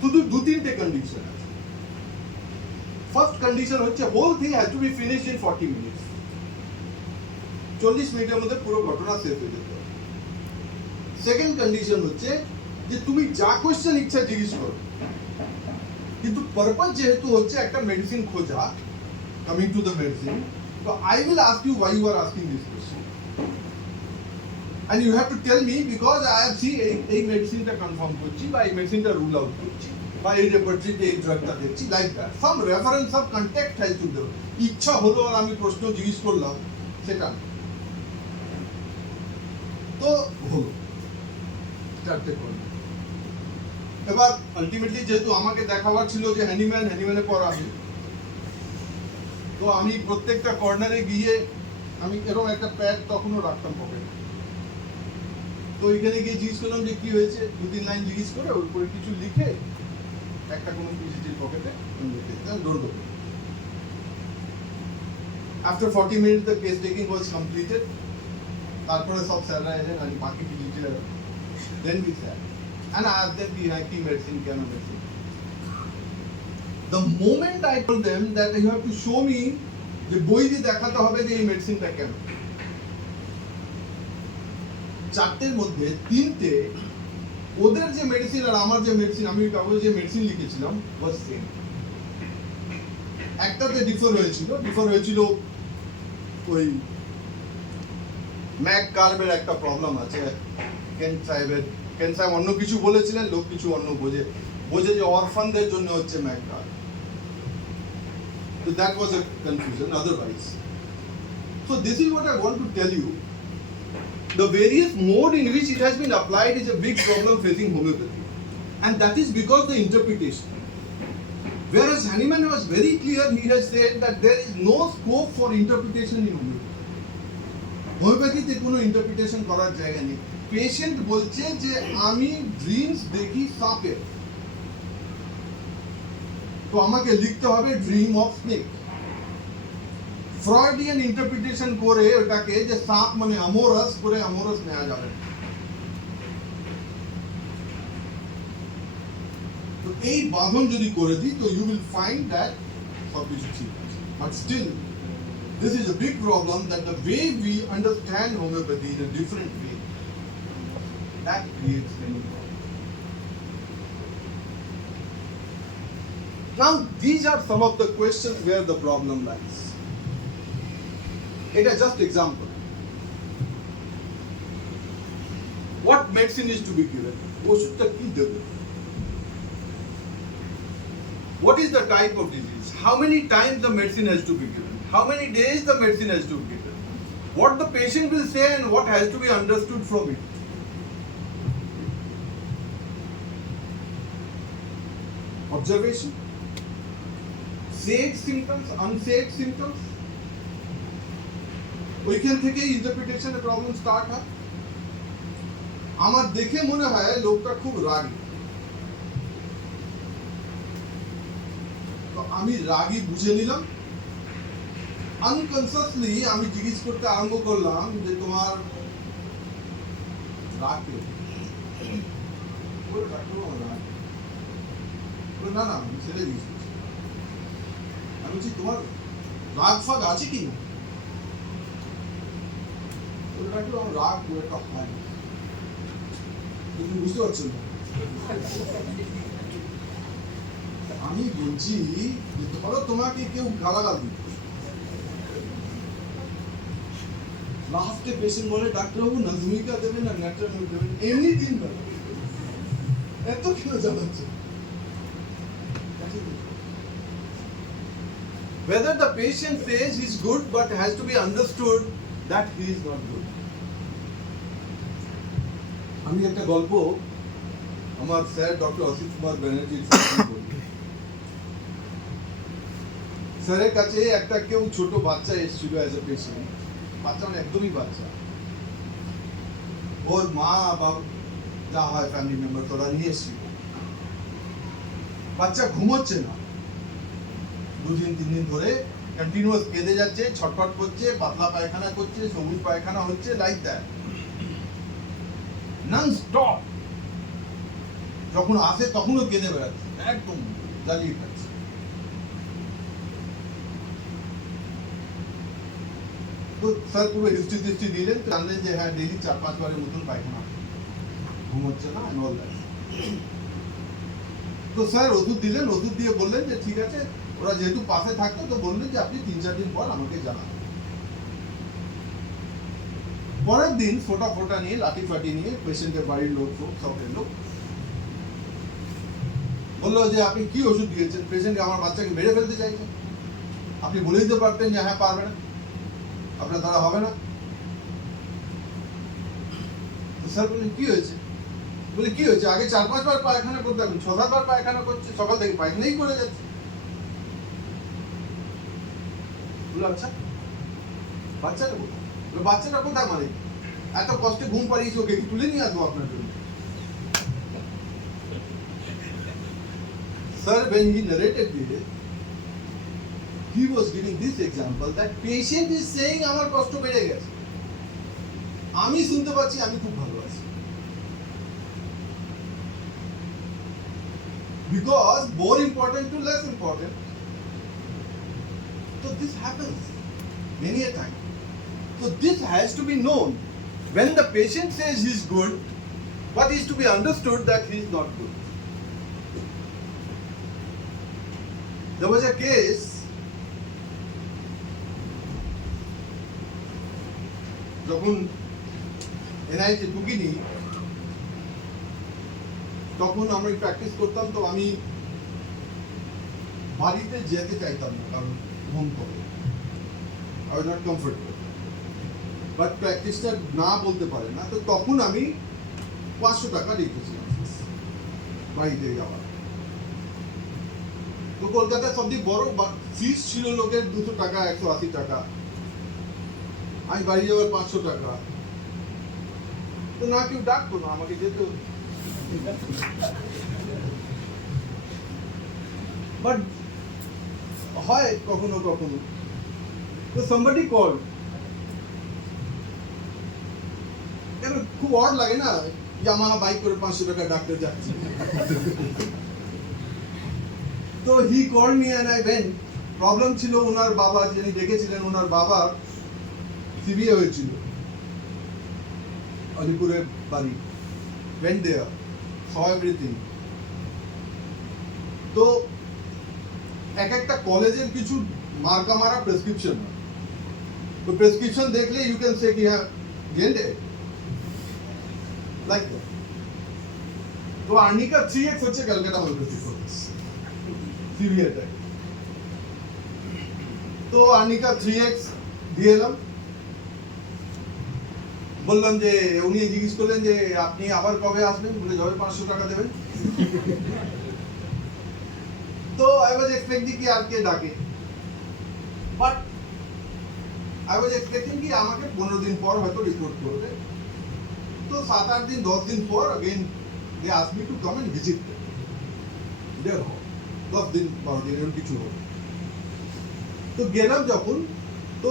শুধু 2-3টে কন্ডিশন আছে। ফার্স্ট কন্ডিশন হচ্ছে whole thing has to be finished in 40 minutes. 40 মিনিটের মধ্যে পুরো ঘটনা শেষ হয়ে যেতে হবে। সেকেন্ড কন্ডিশন হচ্ছে যে তুমি যা কোয়েশ্চেন ইচ্ছা জিজ্ঞেস করো, কিন্তু পারপাস যেহেতু হচ্ছে একটা মেডিসিন খোঁজা, কামিং টু দ্য মেডিসিন, তো I will ask you why you are asking this question and you have to tell me because I have seen এই মেডিসিনটা কনফার্ম করছি বা এই মেডিসিনটা রুল আউট করছি বা এই রেপার্টরিতে এই ড্রাগটা দেখছি, like that some reference of contact has to দেও। ইচ্ছা হলো আর আমি প্রশ্ন জিজ্ঞেস করলাম সেটা তো হলো 4টে করলাম। এবার আলটিমেটলি যেহেতু আমাকে দেখাবার ছিল যে হ্যানিম্যানে পর আসে, তো আমি প্রত্যেকটা কর্নারে গিয়ে আমি এরকম একটা প্যাড তখনও রাখতাম পকেটে। তো এখানে গিয়ে জিজ্ঞেস করলাম যে কি হয়েছে, 2-3 লাইন জিজ্ঞেস করে ওর উপরে কিছু লিখে একটা কোনো পিজিটির পকেটে don't open. After 40 minutes the case taking was completed. তারপরে সব স্যাররা এলেন আর বাকি পিজিটিরা, then we sir and I asked them কি মেডিসিন কেন medicine. The moment I told them that you have to show me যে বই দিয়ে দেখাতে হবে যে এই মেডিসিনটা কেন, 4টের মধ্যে 3টে ওদের যে মেডিসিন আর আমার যে মেডিসিন, আমি কাগজে যে মেডিসিন লিখেছিলাম ওয়াজ সেম। একটাতে ডিফার হয়েছিল ওই ম্যাক কার্বের একটা প্রবলেম আছে, কেন সাহেব অন্য কিছু বলেছিলেন, লোক কিছু অন্য বোঝে যে অরফানদের জন্য হচ্ছে Mac carb. So that was a confusion otherwise. So this is what I want to tell you. The various mode in which it has been applied is a big problem facing homeopathy, and that is because the interpretation. Whereas Hahnemann was very clear, he has said that there is no scope for interpretation in homeopathy. হোমিওপ্যাথিতে কোনো ইন্টারপ্রিটেশন করার জায়গা নেই। পেশেন্ট বলছে যে আমি ড্রিমস দেখি সাপের, তো আমাকে লিখতে হবে dream of snake. Freudian interpretation করে ওটাকে যে সাপ মানে অ্যামোরাস করে অ্যামোরাস নেওয়া যাবে। তো এই বাঁধন যদি করে দিই তো ইউ উইল ফাইন্ড দ্যাট সবকিছু ঠিক আছে। But still this is a big problem that the way we understand homeopathy in a different way, that creates many problems. Now these are some of the questions where the problem lies. It is just example. What medicine is to be given? ওষুধটা কি দেব? What is the type of disease? How many times the medicine has to be given? How many days the medicine has to be given? What the patient will say and what has to be understood from it. Observation, said symptoms, unsaid symptoms, ওইখান থেকে ইন্টারপ্রিটেশনের problem start হয়। আমার দেখে মনে হয় লোকটা খুব রাগী, তো আমি রাগী বুঝে নিলাম। আনকনসিয়াসলি আমি জিজ্ঞেস করতে আরম্ভ করলাম যে তোমার রাগ কে? না না আমি ছেড়ে দিয়েছি। আমি বলছি তোমার রাগ ফাগ আছে কি না? আমার রাগ একটা হয়, তুমি বুঝতে পারছো না। আমি বলছি ধরো তোমাকে কেউ গালাগাল দিল, লাস্টে পেশেন্ট বলে ডাক্তারবাবু নাজমিকা দেবেন না ন্যাট্রামিক দেবেন, এমনি দিন না, এত কেন জানাচ্ছে? Whether the patient says he is good but has to be understood that he is not good. আমি একটা গল্প আমার স্যার ডক্টর অসিত কুমার ব্যানার্জি স্যারের কাছে একটা কেউ ছোট বাচ্চা এসেছিল অ্যাজ এ পেশেন্ট, বাচ্চা মানে একদমই বাচ্চা, ওর মা বা যা হয় ফ্যামিলি মেম্বার তোরা নিয়ে এসেছিল, বাচ্চা ঘুমোচ্ছে না, 2-3 দিন ধরে কন্টিনিউয়াস কেঁদে যাচ্ছে, ছটফট করছে, পাতলা পায়খানা করছে, সবুজ পায়খানা হচ্ছে, লাইক দ্যাট নন স্টপ। যখন আসে তখনও কেঁদে বেড়াচ্ছে, একদম জ্বালিয়ে খাচ্ছে। তো স্যার পুরো হিস্ট্রি দিলেন, জানলেন যে হ্যাঁ ডেইলি 4-5 বারের মতন পায়খানা, ঘুমোচ্ছে না, অল দ্যাট। তো স্যার ওষুধ দিলেন, ওষুধ দিয়ে বললেন যে ঠিক আছে, ওরা যেহেতু পাশে থাকতো তো বললেন যে আপনি 3-4 দিন পর আমাকে জানান। পরের দিন ফোটা নিয়ে, লাঠি ফাটি নিয়ে পেশেন্টের বাড়ির লোক সব এলো, বললো যে আপনি কি ওষুধ দিয়েছেন, পেশেন্ট আমার বাচ্চাকে মেরে ফেলতে চাইছেন, আপনি বলে দিতে পারতেন যে হ্যাঁ পারবে না, আপনার দ্বারা হবে না। স্যার বললেন কি হয়েছে, বলে কি হয়েছে, আগে 4-5 বার পায়খানা করতে, এখন 6-7 বার পায়খানা করছে, সকাল থেকে পায়খানাই করে যাচ্ছে। বললো আচ্ছা বাচ্চাটা কোথায়, বাচ্চাটা কোথায়, মানে এত কষ্টে ঘুম পাড়িয়েছি, ওকে তুলে নিয়ে আসবো আপনার জন্য। Sir, when he narrated this, he was giving this example that patient is saying আমার কষ্ট বেড়ে গেছে, আমি শুনতে পাচ্ছি, আমি খুব ভালো আছি। Because more important to less important. So this happens many a time. So this has to be known. When the patient says he's good, what is to be understood that he's not good. There was a case যখন এনআইটি ঢুকিনি তখন আমি প্র্যাকটিস করতাম, তো আমি বাড়িতে যেতে চাইতাম না, কারণ ঘুম করে I was not comfortable, but প্র্যাকটিসটা না বলতে পারে না, তো তখন আমি 500 টাকা রেখেছিলাম বাড়িতে যাওয়ার। তো কলকাতার সবচেয়ে বড় ফিস ছিল লোকের 200 টাকা, 180 টাকা, আমি বাড়ি যাওয়ার 500 টাকা, তো না কেউ ডাকতো না, আমাকে যেতে হতো। বাট হয় কখনো কখনো, তো somebody called, খুব অড লাগে না, ইয়ামাহা বাইক করে 500 টাকা ডাক্তার যাচ্ছে। তো he call me and I went. Problem ছিল ওনার বাবা, যিনি ডেকেছিলেন, ওনার বাবা সিবিএ হয়েছিল, আলিপুরের বাড়ি, went there, saw everything. তো এক একটা কলেজের কিছু মার্কা মারা প্রেসক্রিপশন, তো প্রেসক্রিপশন দেখলে ইউ ক্যান সে কি হ্যাঁ গেন্ডে লাইক দ্যাট। তো আর্নিকা 3x হচ্ছে ক্যালকাটা হোমিওপ্যাথি কলেজ সিবিএটাই, তো আর্নিকা 3x দিয়ে এলাম। বললাম যে, উনি জিজ্ঞেস করলেন যে আপনি আবার কবে আসবেন, বলে যবে 500 টাকা দেবেন। তো আই ওয়াজ এক্সপেক্টিং কি আর কে ডাকে, বাট আই ওয়াজ এক্সপেক্টিং কি আমাকে 15 দিন পর হয়তো রিপোর্ট করবে। তো 7-8 দিন 10 দিন পর again they ask me to come and visit their home. 10 দিন 12 দিন এরকম কিছু হলো। তো গেলাম যখন, তো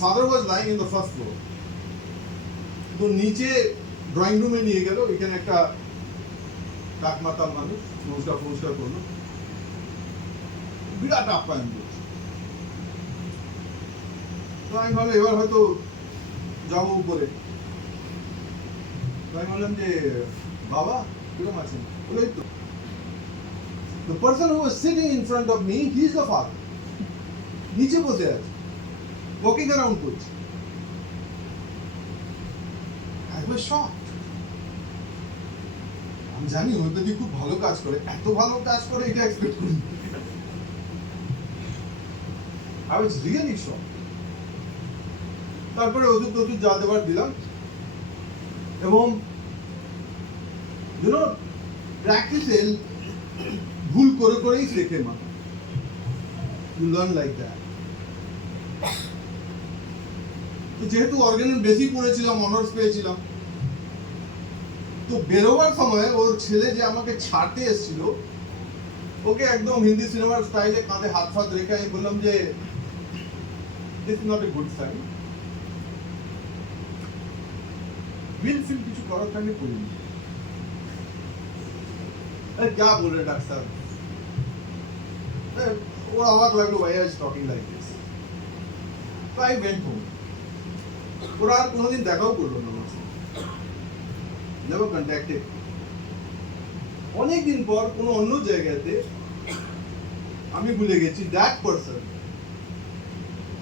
father was lying in the first floor, তো নিচে ড্রয়িং রুমে নিয়ে গেল, এখানে একটা ডাকমাতাল মানুষ নমস্কার করলো, বিরাট আপ্যায়ন করছে। তো আমি ভাবলাম এবার হয়তো যাবো উপরে, তো আমি বললাম যে বাবা কিরকম আছেন, বলে তো the person who was sitting in front of me, he is the father, নিচে বসে আছে, walking around করছে। I was shocked. আমি জানি হোমিওপ্যাথি খুব ভালো কাজ করে, এত ভালো কাজ করে এটা এক্সপেক্ট করিনি। I was really shocked. তারপরে ওষুধ যা দেবার দিলাম, এবং প্র্যাকটিসে ভুল করে করেই শেখে মানুষ। You learn like that. তো যেহেতু অর্গানন বেশি পড়েছিলাম, অনার্স পেয়েছিলাম, তো বেরোবার সময় ওর ছেলে যে আমাকে ছাড়তে এসেছিল, ওকে একদম হিন্দি সিনেমার স্টাইলে কাঁধে হাত ফাত রেখে আমি বললাম যে this is not a good sign. বিল ফিল কিছু করার থাকলে করিনি। अरे क्या बोल रहे डॉक्टर साहब? वो अवाक लगलो why I was talking like this. So I went home. ওরা আর কোনোদিন দেখাও করলো না আমার সাথে, never contacted. অনেকদিন পর কোনো অন্য জায়গাতে আমি ভুলে গেছি that person,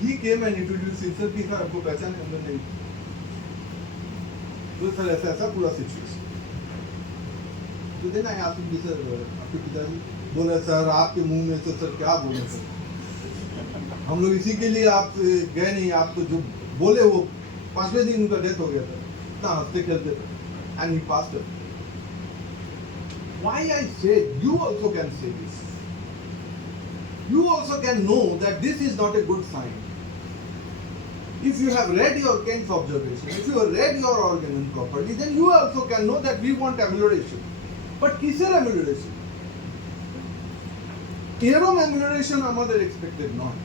he came and introduced himself कि सर आपको पहचान है? हमने नहीं। तो सर ऐसा ऐसा पूरा सिचुएशन। तो then I asked him sir आपके पिताजी बोला सर आपके मुंह में तो सर क्या बोले सर, हम लोग इसी के लिए आप गए नहीं, आप तो जो बोले वो 5वें दिन उनका डेथ हो गया था, इतना हंसते खेलते थे and he passed away. Why I said you also can say this, you also can know that this is not a good sign. If you have read your Kent's observation, if you have read your Organon properly, then you also can know that we want amelioration. But কিসের amelioration? এরকম amelioration আমাদের expected নয়।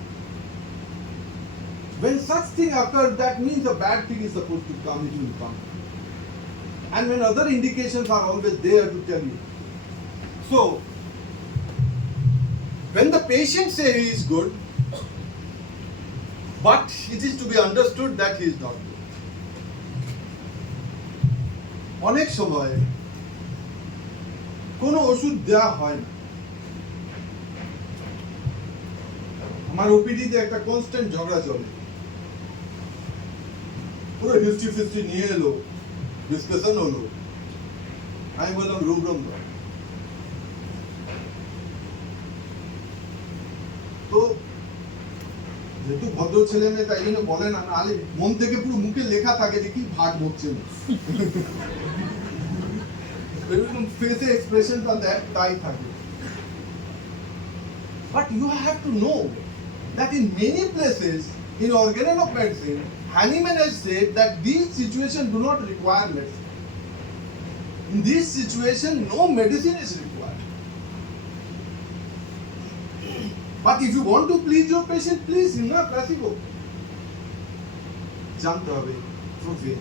When such thing occurs, that means a bad thing is supposed to come, it will come. And when other indications are always there to tell you. So, when the patient says he is good, but it is to be understood that he is not good. অনেক সময় কোনো ওষুধ দেওয়া হয় না। আমার ওপিডিতে একটা কনস্ট্যান্ট ঝগড়া চলে, পুরো হিস্ট্রি ফিস্ট্রি নিয়ে এলো, ডিসকাশন হলো, আমি বললাম রুব্রম দাও। তো যেহেতু ভদ্র ছেলে মেয়ে তাই জন্য বলে না, নাহলে মন থেকে পুরো মুখে লেখা থাকে যে কি ভাগ বকছে না, এরকম ফেসে এক্সপ্রেশনটা তাই থাকে। But you have to know that in many places in Organon of medicine, Hahnemann has said that these situations do not require medicine. In this situation, no medicine is required. But if you want to please your patient, please him, na placebo. জানতে হবে প্রফে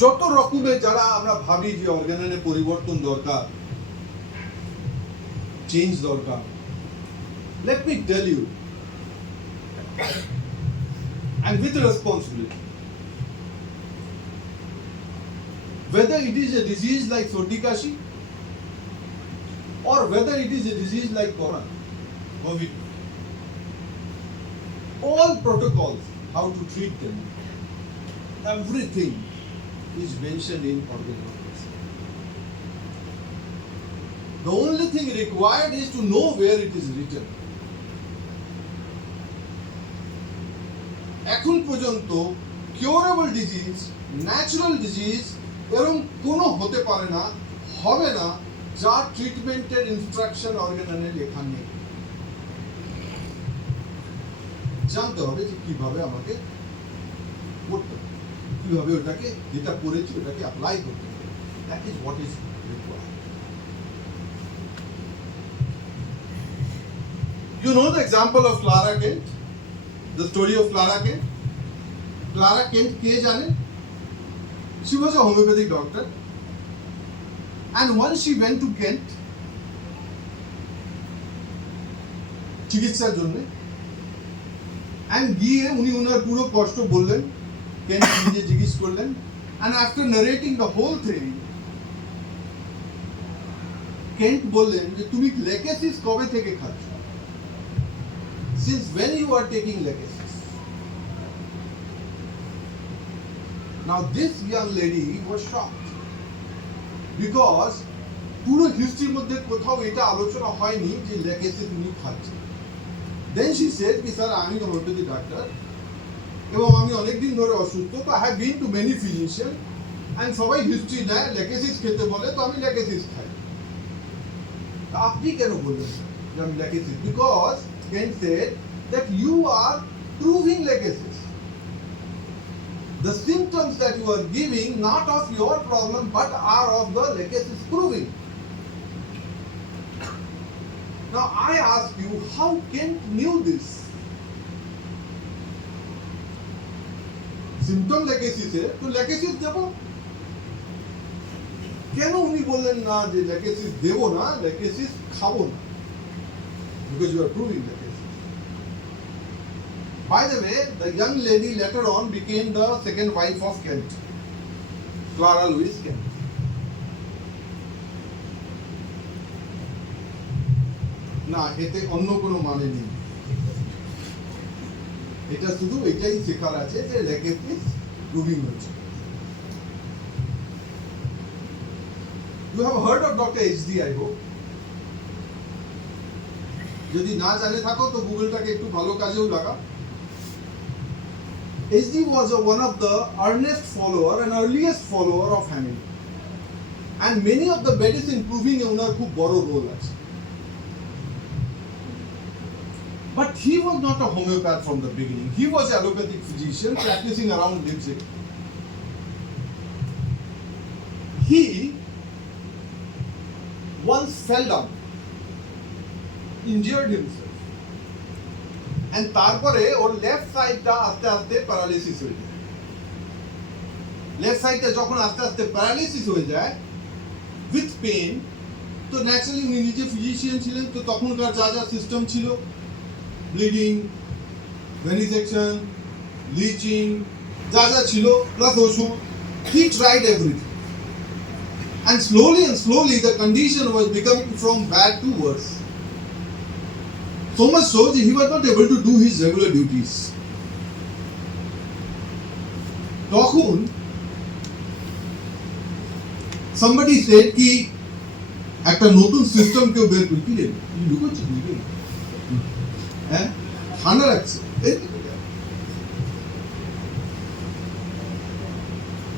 যত রকমের যারা আমরা ভাবি যে অর্গাননে পরিবর্তন দরকার, চেঞ্জ দরকার, let me tell you, and with responsibility, whether it is a disease like Sordi Kashi or whether it is a disease like COVID, all protocols, how to treat them, everything is mentioned in Organon. The only thing required is to know where it is written. এখন পর্যন্ত curable disease, natural disease এরকম কোনো হতে পারে না, হবে না, যা ট্রিটমেন্টের ইনস্ট্রাকশন অর্গাননে লেখা নেই। জানতে হবে যে কিভাবে আমাকে করতে হবে, কিভাবে ওটাকে যেটা পড়েছি ওটাকে অ্যাপ্লাই করতে হবে। That is what is required. You know the example of Clara Kent, the story of Clara Kent. Clara Kent কে জানেন? She was a homeopathic doctor, and once she went to Kent চিকিৎসার জন্য, and গিয়ে উনি ওনার পুরো কষ্ট বললেন, কেন্ট নিজে জিজ্ঞেস করলেন, and after narrating the whole thing, Kent বললেন যে তুমি লেকেসিস কবে থেকে খাচ্ছ? Since when you are taking legacies? Now this young lady was shocked because পুরো হিস্ট্রির মধ্যে কোথাও এটা আলোচনা হয়নি যে legacy তুমি খাচ্ছেন। Then she said কি স্যার আমি হোমিওপ্যাথি ডাক্তার এবং আমি অনেক দিন ধরে অসুস্থ, তো I have been to many physicians and সবাই হিস্ট্রি নেয়, লেকেসিস খেতে বলে, তো আমি লেকেসিস খাই। আপনি কেন বললেন যে আমি Lachesis? Because Kent said that you are proving legacies. The symptoms that you are giving not of your problem but are of the legacies proving. Now I ask you, how Kent knew this? Symptom legacies है, तो legacies देवो। কেন উনি বললেন না যে legacies দেবো না, legacies খাবো না? Because you are proving legacies. By the way, the young lady later on became the second wife of Kent, Clara Louise Kent. না, এতে অন্য কোনো মানে নেই। এটা শুধু এটাই শেখার আছে যে legacies proving হচ্ছে। You have heard of Dr. H.D. I hope. যদি না জানে থাকো তো গুগলটাকে একটু ভালো কাজেও লাগা। H.D. was one of the earnest follower and earliest follower of Hamilton, and many of the medicine proving ওনার খুব বড় রোল আছে। But he was not a homeopath from the beginning. He was an allopathic physician practicing around Leipzig. He once fell down, injured himself, and তারপরে ওর লেফট সাইডটা আস্তে আস্তে প্যারালাইসিস হয়ে যায়। লেফট সাইডটা যখন আস্তে আস্তে প্যারালাইসিস হয়ে যায় উইথ পেন, তো ন্যাচারালি উনি নিজে ফিজিশিয়ান ছিলেন, তো তখনকার যা যা সিস্টেম ছিল, ব্লিডিং, ভেনিসেকশন, লিচিং, যা যা ছিল, প্লাস ওষুধ, he tried everything, and slowly the condition was becoming from bad to worse. So much so that he was not able to do his regular duties. তখন somebody said কি একটা নতুন সিস্টেম কেউ বের করে কি রে লুকোচ্ছে বুঝলি, হ্যাঁ ঠান্ডা লাগছে।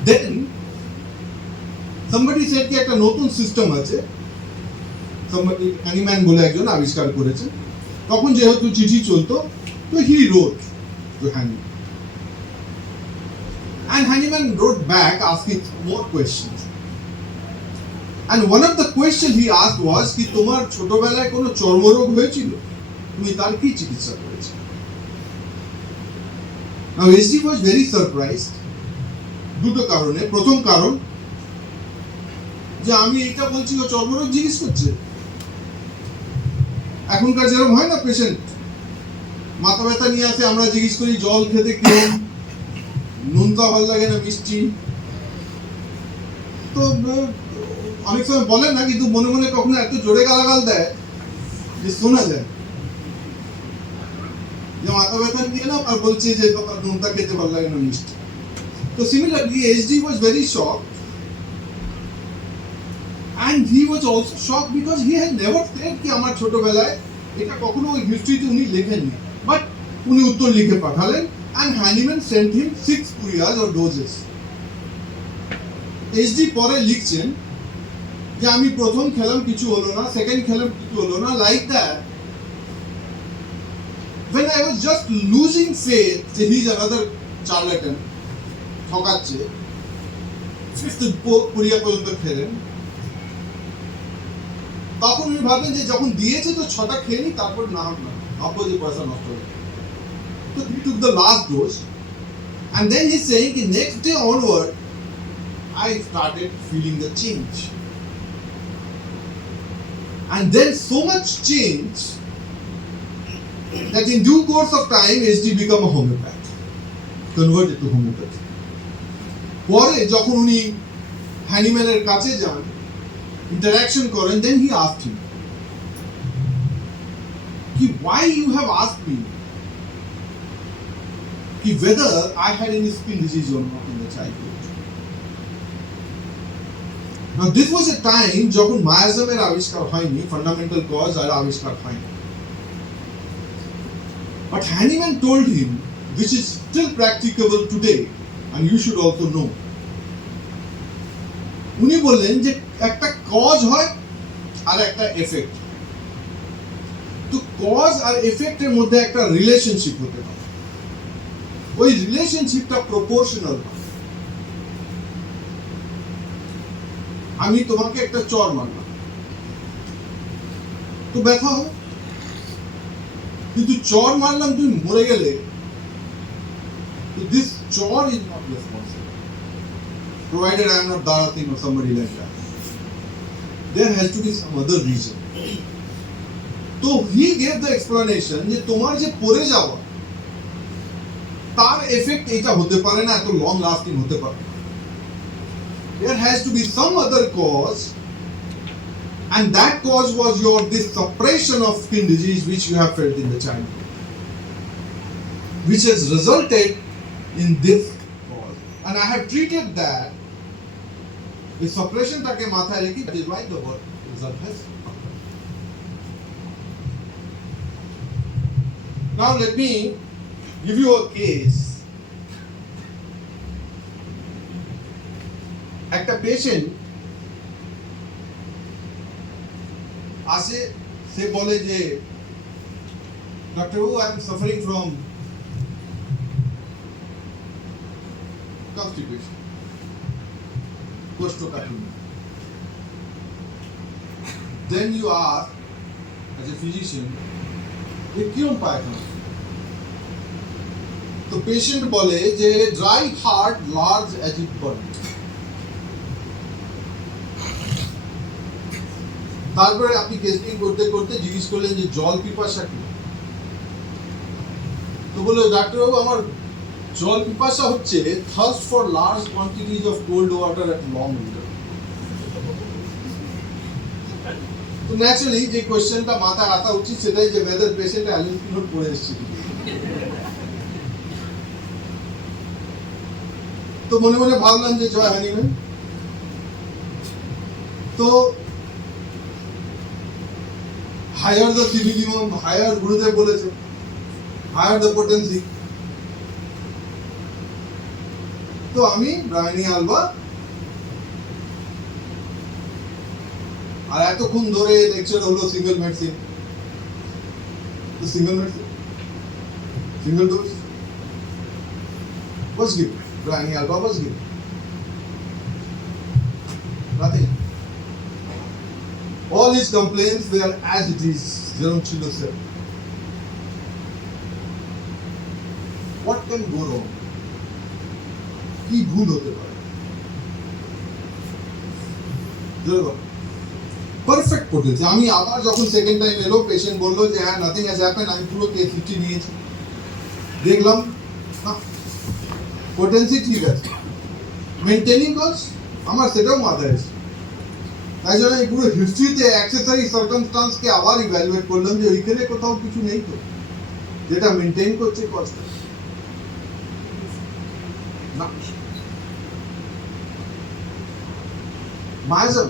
Then somebody said কি একটা নতুন সিস্টেম আছে, somebody হ্যানিম্যান বলে একজন আবিষ্কার করেছে। তখন যেহেতু চিঠি চলতো, তো he wrote to Hahnemann, and Hahnemann wrote back asking more questions, and one of the questions he asked was কি তোমার ছোটবেলায় কোনো চর্মরোগ হয়েছিল, তুমি তার কি চিকিৎসা করেছো? Now H.D. was very surprised দুটো কারণে। প্রথম কারণ যে আমি এটা বলছি ও চর্মরোগ জিজ্ঞেস করছে। এখনকার যেরকম হয় না, পেশেন্ট মাথা ব্যথা নিয়ে আসে, আমরা জিজ্ঞেস করি জল খেতে কেমন, নুনটা ভালো লাগে না মিষ্টি, তো অনেক সময় বলে না, কিন্তু মনে মনে কখনো এত জোরে গালাগাল দেয় যে শোনা যায়, যে মাথা ব্যথা নিয়ে না আর বলছে যে তোমার নুনটা খেতে ভালো লাগে না মিষ্টি। তো similarly H.D. was very shocked, and he was also shocked because he had never said কি আমার ছোটবেলায় এটা কখনো ওই হিস্ট্রিতে উনি লেখেননি, বাট উনি উত্তর লিখে পাঠালেন, and Hahnemann sent him 6 couriers or doses. H.D. পরে লিখছেন যে আমি প্রথম খেলাম কিছু হলো না, সেকেন্ড খেলাম কিছু হলো না, like that when I was just losing faith that he is another charlatan, ঠকাচ্ছে, 5th courier পর্যন্ত খেলেন, তখন উনি ভাবলেন যে যখন দিয়েছে তো 6টা খেয়ে নি, তারপর না ভাববো যে পয়সা নষ্ট হবে। So he took the last dose, and then he's saying the next day onward I started feeling the change, and then so much change that in due course of time H.D. became a homeopath, converted to homeopathy. পরে যখন উনি হ্যানিম্যানের কাছে যান, interaction করেন, then he asked him why you have asked me whether I had any skin disease or not in the childhood. Now this was a time যখন মায়াজমের আবিষ্কার হয়নি, ফান্ডামেন্টাল কজ আর আবিষ্কার হয়নি, but Hahnemann told him, which is still practicable today and you should also know, উনি বললেন যে একটা কজ হয় আর একটা এফেক্ট। তো কজ আর এফেক্টের মধ্যে একটা রিলেশনশিপ হতে পারে, ওই রিলেশনশিপটা প্রপোর্শনাল। আমি তোমাকে একটা চর মারলাম, তো ব্যথা হবে, কিন্তু চর মারলাম তুমি মরে গেলে, দিস চর is not responsible, provided I am not Darating or somebody like that. There has to be some other reason. So he gave the explanation যে তোমার যে পড়ে যাওয়া তার এফেক্ট এটা হতে পারে না, এত লং লাস্টিং হতে পারে না। There has to be some other cause, and that cause was your this suppression of skin disease which you have felt in the childhood, which has resulted in this cause. And I have treated that, the suppression take mathay rekhi, that is why the result has occurred. Now let me give you a case. একটা পেশেন্ট আসে, সে বলে যে ডাক্তারবাবু I am suffering from constipation, কোষ্ঠকাঠিন্য। Then you ask as a physician, যে কিরম পায়খানা? তো পেশেন্ট বলে যে ড্রাই হার্ট লার্জ অ্যাজিড বডি। তারপরে আপনি কেসিং করতে করতে জিজ্ঞেস করলেন যে জল পিপাসা কি? তো বললো ডাক্তারবাবু আমার জল পিপাসা হচ্ছে thirst for large quantities of cold water at long winter. তো ন্যাচারালি যে কোয়েশ্চেনটা মাথায় আসা উচিত সেটাই যে ওয়েদার পেশেন্ট অ্যালার্জি নোট পড়ে এসেছে। তো মনে মনে ভাবলাম যে জয় হানিম্যান। তো higher the CBD, higher গুরুদেব বলেছে, higher the potency। তো আমি ব্রাইনি আলবা আর এতক্ষণ ধরে লেকচার হলো সিঙ্গেল মেডিসিন, তো single medicine, single dose was given, Bryonia alba was given, nothing. All his complaints were as it is, যেরকম ছিল sir. What can go wrong? কি ভুল হতে পারে? Perfect potency. আমি আবার যখন সেকেন্ড টাইম এলো, পেশেন্ট বললো যে হ্যাঁ নাথিং হ্যাজ হ্যাপেন, আমি পুরো কেস হিস্ট্রি নিয়েছি, দেখলাম না পটেন্সি ঠিক আছে, মেনটেনিং কজ আমার সেটাও মাথায় এসেছে। তাই জন্য এই পুরো হিস্ট্রিতে অ্যাক্সেসরি সার্কামস্টান্সকে আবার ইভ্যালুয়েট করলাম যে ওইখানে কোথাও কিছু নেই তো যেটা মেনটেন করছে কজটা না। মায়াজম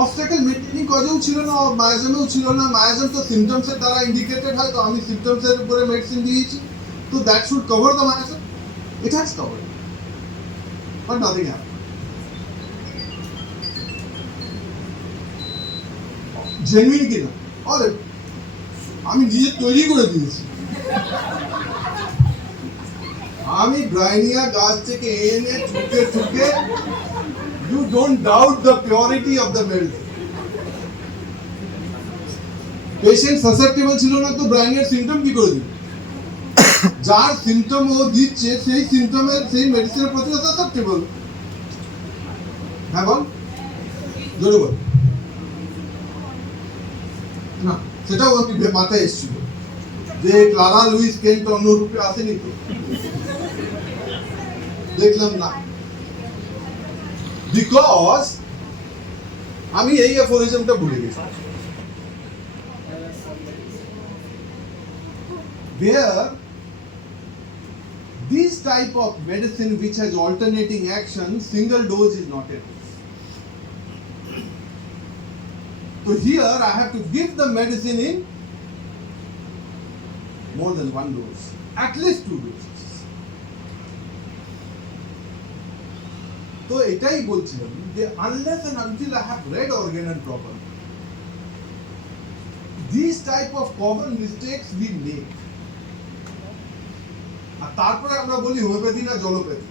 অবস্টাকল মেনটেনিং কজেও ছিল না, মায়াজমেও ছিল না। মায়াজম তো সিমটমসের দ্বারা ইন্ডিকেটেড হয়, তো আমি সিমটমসের উপরে মেডিসিন দিয়েছি, তো that should cover the miasm. It has covered, but nothing happened. Genuine কিনা আরে আমি নিজে তৈরি করে দিয়েছি, আমি ব্রাইনিয়া গাছ থেকে এনে ঠুকে ঠুকে, you don't doubt the purity of the medicine. Patient susceptible ছিল না, তো ব্রাইনিয়ার সিমটম কি করে দিবে? যার সিমটম ও দিচ্ছে সেই সিমটমের সেই মেডিসিনের প্রতি সাসেপ্টেবল। হ্যাঁ বল, জোরে বল। না সেটাও আমি মাথায় এসেছিল যে ক্লারা লুইস কেন্ট অন্য রূপে আসেনি, তো দেখলাম না, বিকজ আমি এই অ্যাফোরিজমটা ভুলে গেছি। Where this type of medicine which has alternating action, single dose is not enough. So here I have to give the medicine in more than one dose, at least 2 doses. তো এটাই বলছিলাম যে unless and until I have read Organon properly, these type of common mistakes we make. আর তারপরে আমরা বলি হোমিওপ্যাথি না জলোপ্যাথি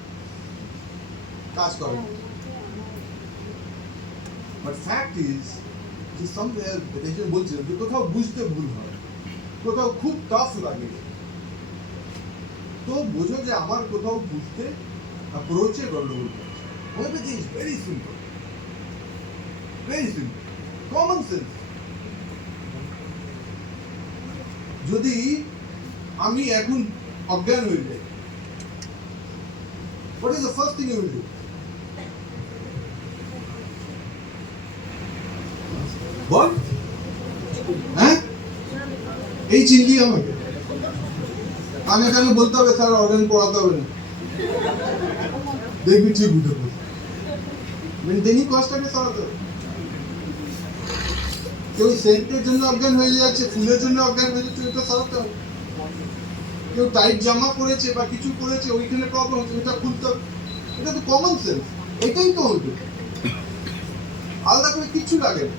কাজ করে। বাট ফ্যাক্ট ইজ যে সামওয়্যার দেখে বলছিলাম যে কোথাও বুঝতে ভুল হয়, কোথাও খুব টাফ লাগে, তো বোঝো যে আমার কোথাও বুঝতে অ্যাপ্রোচে গন্ডগোল করছে। Homeopathy is very simple, common sense. যদি আমি এখন অজ্ঞান হয়ে যাই, what is the first thing you will do? বল, হ্যাঁ এই চিনলি আমাকে আমি এখানে বলতে হবে স্যার অর্গান পড়াতে হবে না, দেখবি ঠিক বুঝতে পারবি, মেনটেনিং কস্টটাকে সরাতে হবে। কেউ সেন্টের জন্য অজ্ঞান হয়ে যাচ্ছে, ফুলের জন্য অজ্ঞান হয়ে যাচ্ছে, এটা সরাতে হবে। কেউ টাইট জামা পরেছে বা কিছু করেছে, ওইখানে প্রবলেম হচ্ছে, এটা খুলতে হবে। এটা তো কমন সেন্স, এটাই তো হইবে, আলাদা করে কিচ্ছু লাগে না।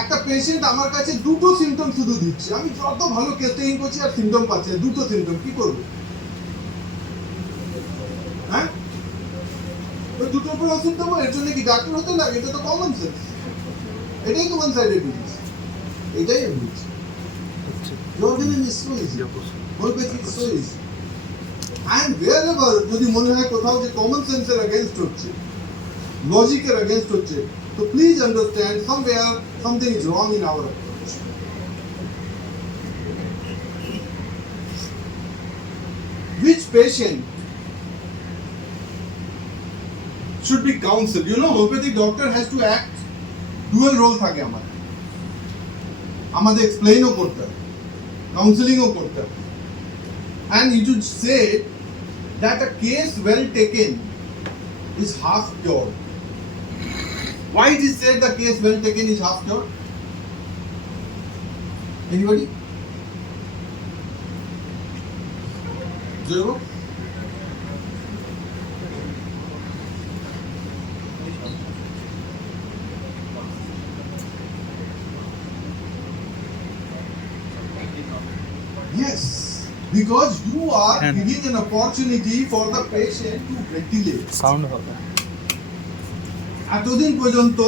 একটা পেশেন্ট আমার কাছে দুটো সিমটম শুধু দিচ্ছে, আমি যত ভালো টেস্টিং করছি আর সিমটম পাচ্ছি, দুটো সিমটম, কি করবো? হ্যাঁ, ওই দুটোর পর ওষুধ দেবো, এর জন্য কি ডাক্তার হতে লাগে? এটা তো কমন সেন্স, এটাই তো ওয়ান সাইডেড ডিজিজ, এটাই আমি বলছি। Organon is so easy, homeopathy is so easy, and wherever যদি মনে হয় কোথাও যে কমন সেন্সের এগেইনস্ট হচ্ছে, লজিকের এগেইনস্ট হচ্ছে, তো please understand somewhere something is wrong in our approach. Which patient should be counseled? You know, homeopathic doctor has to act dual role থাকে আমাদের এক্সপ্লেইনও করতে হবে, কাউন্সেলিংও করতে হবে, and you should say that a case well taken is half cured. Why it is said the case well taken is half cured? Anybody? Zero? Yes, because you are giving an opportunity for the patient to ventilate. Sound হবে। এতদিন পর্যন্ত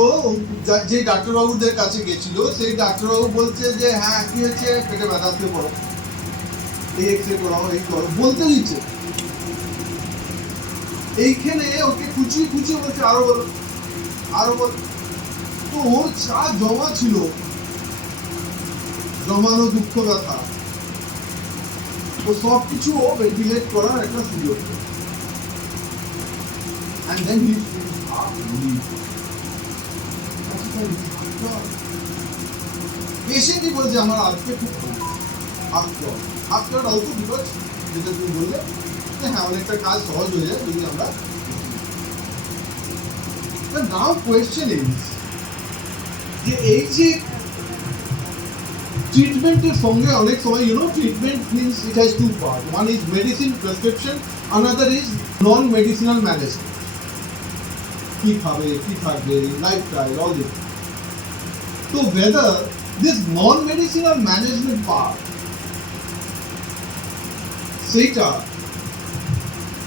যে ডাক্তারবাবুদের কাছে গেছিল, সেই ডাক্তারবাবু বলছে যে হ্যাঁ কি হচ্ছে, পেটে ব্যথা আসতে পারো, এই এক্সরে করাও, এই করো, বলতে দিচ্ছে। এইখানে ওকে খুঁচিয়ে খুঁচিয়ে বলছে আরো বলো, আরো বলো। তো ওর যা জমা ছিল, জমানো দুঃখ ব্যথা, ও সব কিছু ও ভেন্টিলেট করার একটা সুযোগ। And then he পেশেন্টই বলছে আমার আজকে খুব আফটার অলসো বিকজ যেটা তুমি বললে যে হ্যাঁ অনেকটা কাজ সহজ হয়ে যায় যদি আমরা। নাও কোয়েশ্চেন ইজ যে এই যে ট্রিটমেন্টের সঙ্গে অনেক সময় treatment means it has to part, one is medicine prescription, another is non medicinal management, কি খাবে, কি থাকবে, লাইফস্টাইল, অল দিস। তো whether this non-medicinal management part, সেইটা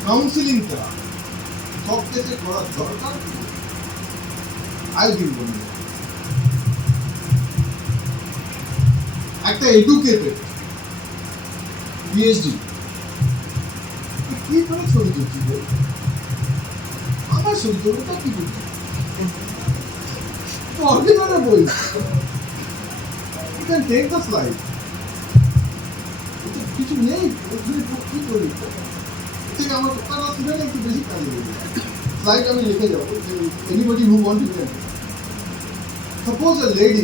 কাউন্সিলিংটা সব ক্ষেত্রে করা দরকার। আই গিভ ইউ একটা এডুকেটেড পিএইচডি কি করে ছবি তুলছি, আমার ছবি তোলটা কি করছি, Organon বই, you can take the slide, কিছু নেই, কি করি ঠিক আমার তারা স্টুডেন্ট একটু বেশি কাজে দেবে, স্লাইড আমি লিখে যাবো, anybody who want to can. Suppose a lady,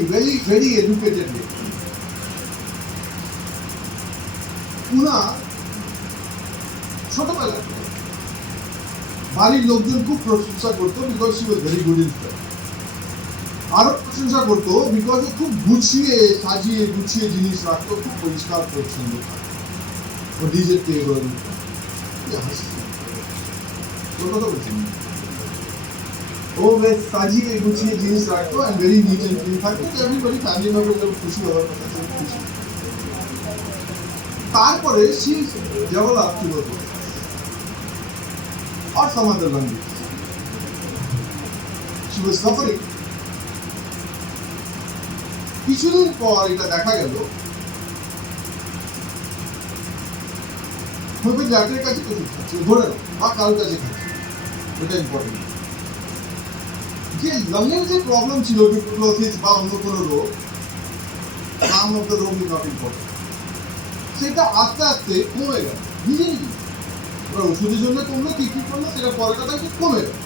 very educated lady, উনা ছোটবেলা বাড়ির লোকজন খুব প্রশংসা করতো because she was very good in study, আরো প্রশংসা করতো বিকজ ও খুব গুছিয়ে সাজিয়ে গুছিয়ে জিনিস রাখতো, খুব পরিষ্কার পরিচ্ছন্ন থাকতো, ও নিজের টেবল কথা বলছি। ও বেশ সাজিয়ে গুছিয়ে জিনিস রাখতো and very neat and clean থাকতো, everybody family member যখন খুশি হওয়ার কথা ছিল খুশি। তারপরে she developed tuberculosis or some other lung disease. She was suffering. কিছুদিন পর এটা দেখা গেল হয়তো ডাক্তারের কাছে কিছু খাচ্ছে ধরে নাও বা কারোর কাছে খাচ্ছে, এটা ইম্পর্টেন্ট। যে লাংয়ের যে প্রবলেম ছিল টিউবারকুলোসিস বা অন্য কোনো রোগ, নাম অফ দ্য রোগ ইজ নট ইম্পর্টেন্ট, সেটা আস্তে আস্তে কমে গেল নিজে নিজে। ওরা ওষুধের জন্য কমলো, কি কি করলো সেটা পরে কথা, কমে গেল।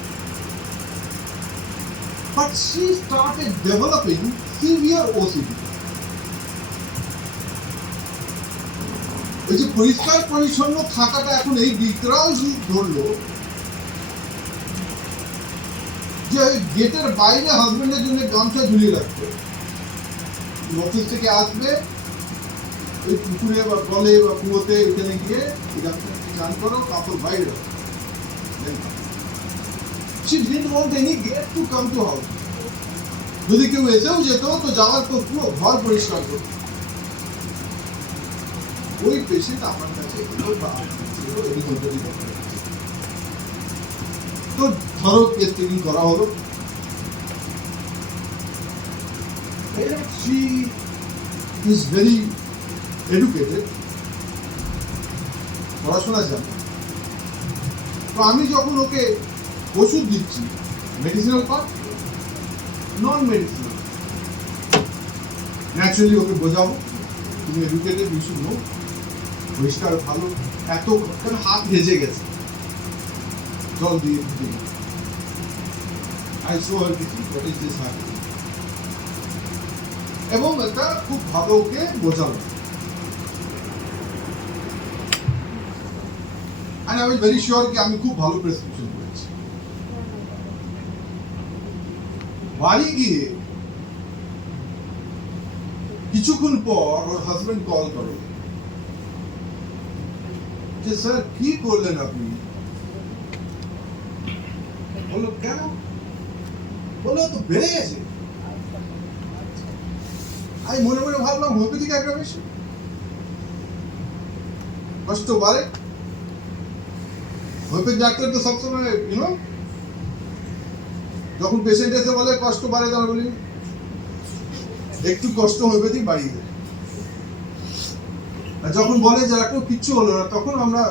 But she started developing severe OCD. এই যে পরিষ্কার পরিচ্ছন্ন থাকাটা এখন এই বিকরাল রূপ ধরলো যে গেটের বাইরে হাজবেন্ডের জন্য গামছা ঝুলিয়ে রাখতো, অফিস থেকে আসবে ওই পুকুরে বা কলে বা কুয়োতে ওখানে গিয়ে স্নান করো, কাপড় বাইরে রাখো। She didn't want any guest to come to house. যদি কেউ এসেও যেত তো যাওয়ার তো পুরো ঘর পরিষ্কার করত। ওই পেশেন্ট আমার কাছে এলো বা তো ধরো কেস টেকিং করা হলো। She is very educated, পড়াশোনা জানে। তো আমি যখন ওকে ওষুধ দিচ্ছি, মেডিসিনাল পার্ট নন মেডিসিনাল, ন্যাচুরালি ওকে বোঝাবো তুমি এডুকেটেড, ইউ শুড নো, পরিষ্কার ভালো, এত হাত ভেজে গেছে জল দিয়ে দিই। I show her what is this happening, এবং এটা খুব ভালো ওকে বোঝালো। And I was very sure কি আমি খুব ভালো প্রেসক্রিপশন করেছি। বাড়ি গিয়ে কিছুক্ষণ পর ওর হাজবেন্ড কল করে যে স্যার কি করলেন আপনি? বললো কেন? বললো তো বেড়ে গেছে। আমি মনে মনে ভাবলাম হোমিওপ্যাথিক অ্যাগ্রাভেশন, কষ্ট বাড়ে। হোমিওপ্যাথি ডাক্তার তো সবসময় ইউনো যখন পেশেন্ট এসে বলে কষ্ট বাড়ে, তখন বলি একটু কষ্ট হোমিওপ্যাথি বাড়িয়ে দেয়। আর যখন বলে যে ডাক্তার কিচ্ছু হলো না, তখন আমরা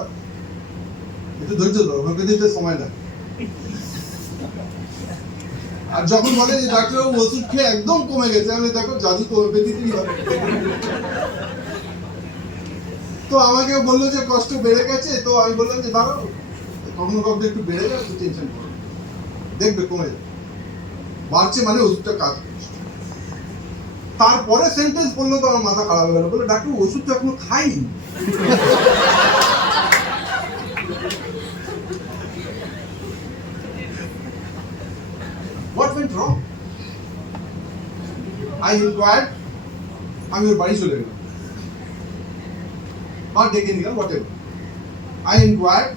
একটু ধৈর্য ধরো, হোমিওপ্যাথিতে সময় লাগে। আর যখন বলে যে ডাক্তার ওষুধ খেয়ে একদম কমে গেছে, আমি দেখো জাদু তো হোমিওপ্যাথিতেই হয়। তো আমাকে বললো যে কষ্ট বেড়ে গেছে, তো আমি বললাম যে দাঁড়াও, কখনো কখনো একটু বেড়ে যাবে, টেনশন করো, দেখবে কমে যাবে, বাড়ছে মানে ওষুধটা কাজ করছে। তারপরে সেন্টেন্স বললো তো আমার মাথা খারাপ হয়ে গেল, বলে ডাক্তার ওষুধ তো এখনো খাইনি। What went wrong? I inquired, আমি ওর বাড়ি চলে গেলাম বা ডেকে নিলাম, whatever. I inquired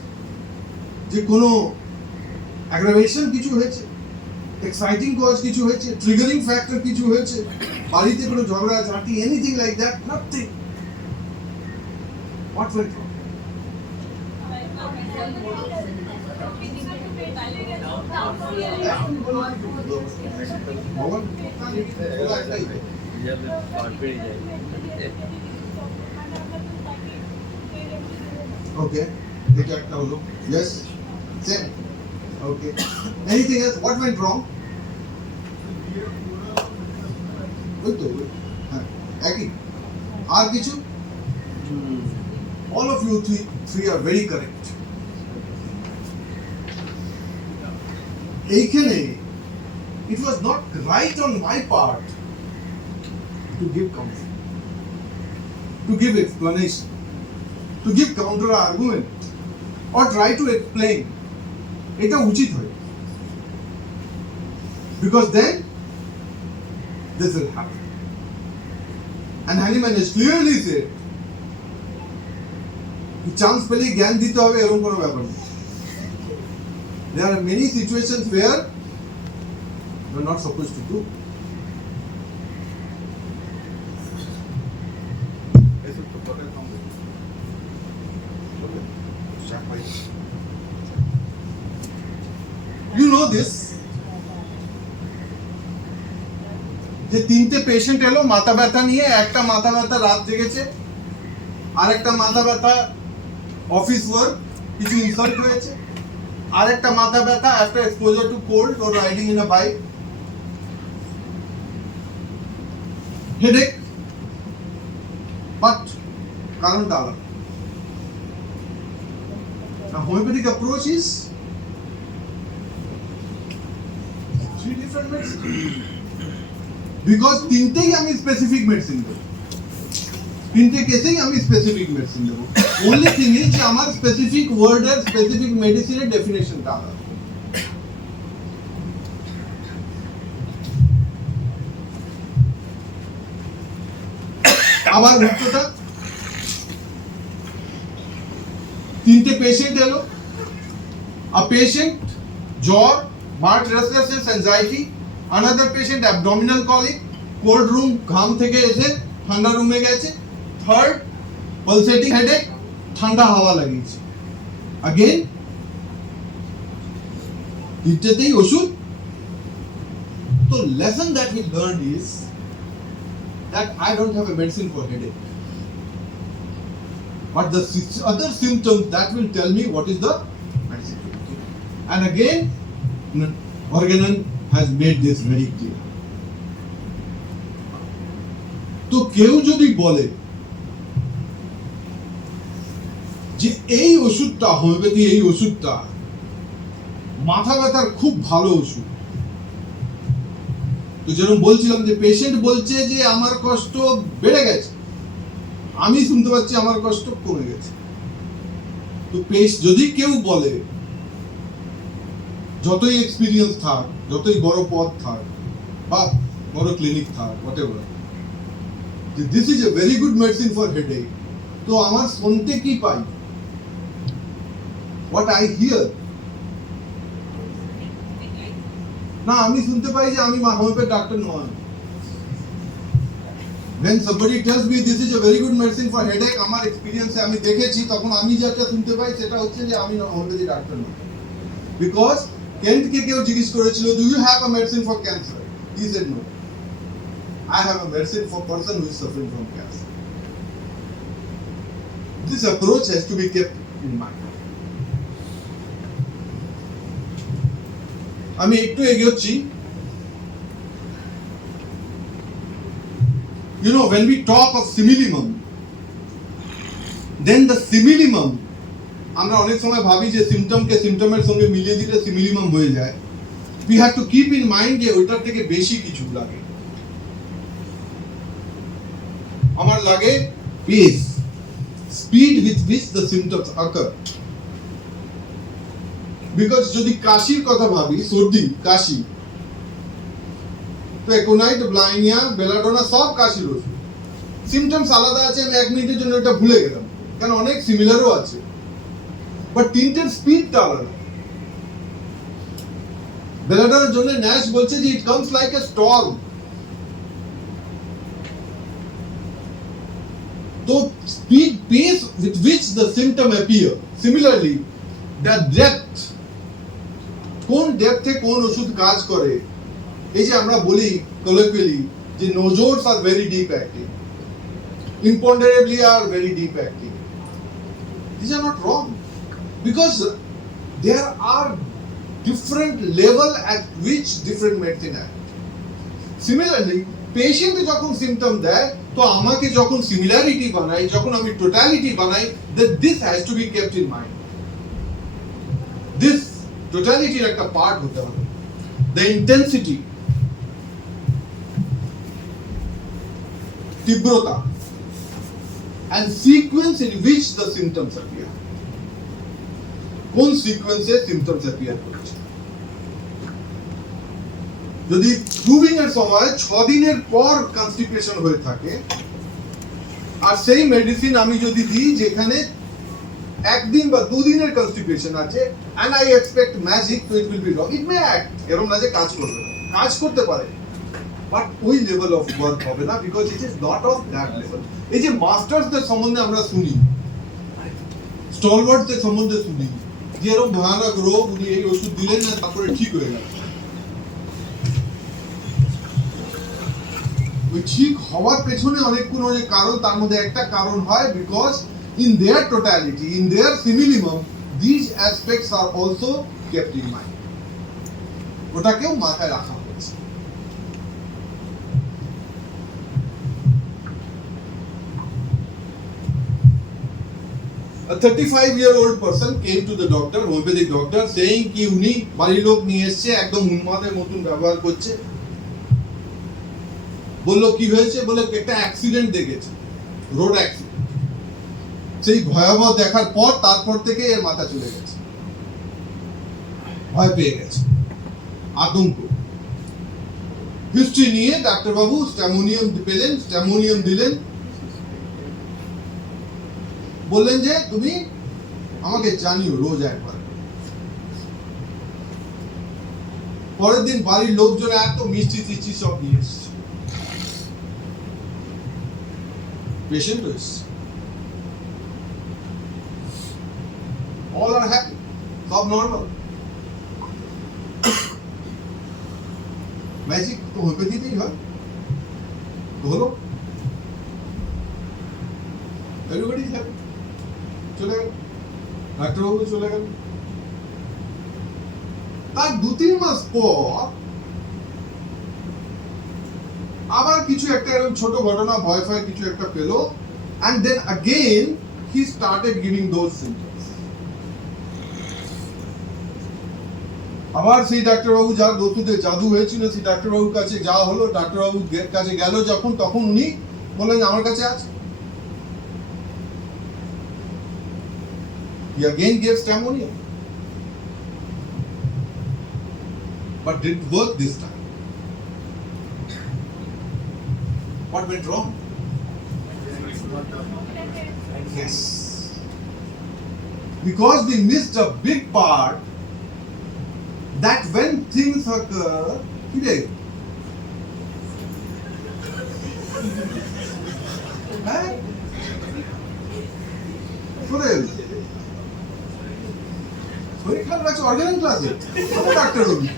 যে কোনো অ্যাগ্রাভেশন কিছু হয়েছে, এক্সাইটিং কজ কিছু হয়েছে, ট্রিগারিং ফ্যাক্টর কিছু হয়েছে, বাড়িতে কোনো ঝগড়া ঝাঁটি, anything like that, nothing. What went wrong? Okay, এটা একটা হলো, yes, same, okay. Anything else? What went wrong? ওই তো হ্যাঁ একই, আর কিছু? All of you three are very correct. এইখানে it was not right on my part to give comfort, to give explanation, to give counter argument or try to explain. এটা উচিত হয়, because then this will happen. And Hanuman has clearly said chance পেলেই জ্ঞান দিতে হবে এরকম কোনো ব্যাপার নেই। There are many situations where You're not supposed to do. You know this. যে তিনটে পেশেন্ট এলো মাথা ব্যথা নিয়ে, একটা মাথা ব্যথা রাত জেগেছে, আর একটা মাথা ব্যথা অফিস ওয়ার্ক কিছু ইনসাল্ট হয়েছে, আর একটা মাথা ব্যথা after exposure two cold or riding in a bike, headache, but কারণটা আলাদা। Homeopathic approach is three different medicine, because তিনটেই আমি স্পেসিফিক মেডিসিন দেবো, তিনটে কেসেই আমি স্পেসিফিক মেডিসিন দেবো। ওনলি থিং ইজ যে আমার স্পেসিফিক ওয়ার্ডের স্পেসিফিক মেডিসিনের ডেফিনেশনটা আলাদা। আবার উত্তরটা, তিনটে পেশেন্ট এলো, a patient জ্বর, marked restlessness, anxiety, another patient abdominal colic, cold room ঘাম থেকে এসে ঠান্ডা রুমে গেছে, থার্ড pulsating headache, ঠান্ডা হাওয়া লাগিয়েছে। again তিনটেতেই ওষুধ। তো lesson that we learned is that I don't have a medicine for headache, but the other symptoms that will tell me what is the medicine. And again, Organon has made this very clear. তো কেউ যদি বলে যে এই ওষুধটা হোমিওপ্যাথি, এই ওষুধটা মাথা ব্যথার খুব ভালো ওষুধ, তো যেরকম বলছিলাম যে পেশেন্ট বলছে যে আমার কষ্ট বেড়ে গেছে, আমি শুনতে পাচ্ছি আমার কষ্ট কমে গেছে। তো যদি কেউ বলে, যতই এক্সপিরিয়েন্স থাক, যতই বড় পদ থাক বা বড় ক্লিনিক থাক, হোয়াটএভার, যে this is a very good medicine for headache, তো আমার শুনতে কি পাই? হোয়াট আই হিয়ার, না আমি শুনতে পাই যে আমি হোমিওপ্যাথি ডাক্তার নয়। When somebody tells me this is a very good medicine for headache, আমার এক্সপেরিয়েন্সে আমি দেখেছি, তখন আমি যেটা শুনতে পাই সেটা হচ্ছে যে আমি হোমিওপ্যাথি ডাক্তার নই। বিকজ কেন্টকে কেউ জিজ্ঞেস করেছিল, do you have a medicine for cancer? He said no. I have a medicine for person who is suffering from cancer. This approach has to be kept in mind. আমি একটু এগোচ্ছি। You know, when we talk of similimum, then the similimum, আমরা অনেক সময় ভাবি যে সিম্পটমকে সিম্পটমের সঙ্গে মিলিয়ে দিলে সিমিলিমাম হয়ে যায়। We have to keep in mind যে ওইটার থেকে বেশি কিছু লাগে। আমার লাগে pace, speed with which the symptoms occur. Because যদি কাশির কথা ভাবি, সর্দি, কাশি, তো অ্যাকোনাইট, ব্লাইনিয়া, বেলাডোনা সব কাশির ওষুধ। সিমটমস আলাদা আছে, আমি এক মিনিটের জন্য এটা ভুলে গেলাম, কারণ অনেক সিমিলারও আছে, বাট তিনটের স্পিডটা আলাদা। বেলাডোনার জন্য ন্যাশ বলছে যে it comes like a storm. তো speed, pace with which the symptom appear, similarly the depth, কোন ডেপথে কোন ওষুধ কাজ করে। এই যে আমরা বলি colloquially যে nozodes are very deep acting, imponderably are very deep acting. These are not wrong, because there are different level at which different medicine act. Similarly, patient যখন symptom দেয়, তো আমাকে যখন similarity বানাই, যখন আমি totality বানাই, that this has to be kept in mind. This totality একটা পার্ট হতে হবে। The intensity, তীব্রতা, and sequence in which the symptoms appear. কোন সিকোয়েন্সে সিম্পটমস অ্যাপিয়ার করছে। যদি প্রুভিং এর সময় 6 দিনের পর কনস্টিপেশন হয়ে থাকে, আর সেই মেডিসিন আমি যদি দিই যেখানে 1 দিন বা 2 দিনের কনস্টিপেশন আছে, and I expect magic, so it will be wrong. It may act, এরকম না যে কাজ করবে না। কাজ করতে পারে, বাট ওই লেভেল অফ ওয়ার্ক হবে না, because it is not of that level. এই যে মাস্টার্সদের সম্বন্ধে আমরা শুনি, স্টলওয়ার্ডদের সম্বন্ধে শুনি, যে এরকম ভয়ানক রোগ, উনি এই ওষুধ দিলেন না তারপরে ঠিক হয়ে গেল। ওই ঠিক হওয়ার পেছনে অনেক কোনো কারণ, তার মধ্যে একটা কারণ হয় because in their totality, in their simillimum, these aspects are also kept in mind. ওটাকেও মাথায় রাখা হয়েছে। A 35-year-old person came to the doctor, homeopathic doctor, saying কি উনি বাড়ির লোক নিয়ে এসছে, একদম উন্মাদের মতন ব্যবহার করছে। বললো কি হয়েছে, বলে একটা অ্যাক্সিডেন্ট দেখেছে, রোড অ্যাক্সিডেন্ট। সেই ভয়াবহ দেখার পর তারপর থেকে এর মাথা চলে গেছে, ভয় পেয়ে গেছে, আতঙ্ক। হিস্ট্রি নিয়ে ডাক্তারবাবু স্ট্যামোনিয়াম পেলেন, স্ট্যামোনিয়াম দিলেন, বললেন যে তুমি আমাকে জানিও রোজ একবার। পরের দিন বাড়ির লোকজন এত মিষ্টি টিষ্টি সব নিয়ে এসছে, পেশেন্ট এসছে, all are happy, সব নর্মাল। ম্যাজিক তো হোমিওপ্যাথিতেই হয়, তো হলো, এভরিবডি ইজ হ্যাপি। চলে গেল ডাক্তারবাবু, চলে গেল। তার 2-3 মাস পর আবার কিছু একটা এরকম ছোট ঘটনা, ভয় ফয় কিছু একটা পেলো, and then again he started giving those symptoms. আবার সেই ডাক্তারবাবু যার ওষুধে জাদু হয়েছিল, সেই ডাক্তারবাবুর কাছে যাওয়া হলো। ডাক্তারবাবুর কাছে গেল যখন, তখন উনি বললেন আমার কাছে আছে। He again gave Stamonium, but didn't work this time. What went wrong? Yes, because we missed a big part, that when things occur, today, Organon ক্লাসে doctor Rabi.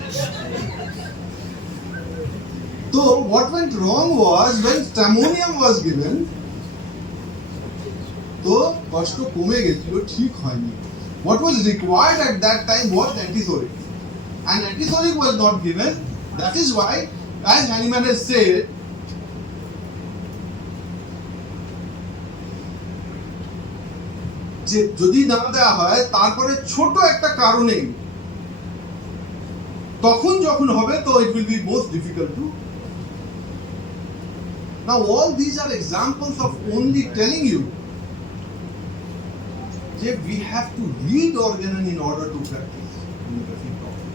So what went wrong was when Stamonium was given, তো কষ্ট কমে গেছিল, ঠিক হয়নি। What was required at that time was antisolic, and antisolic was not given. That is why, as Hahnemann has said, যে যদি না দেওয়া হয় তারপরে ছোট একটা কারণে তখন যখন হবে, তো it will be most difficult to. Now all these are examples of only telling you that we have to read Organon in order to practice homeopathy properly.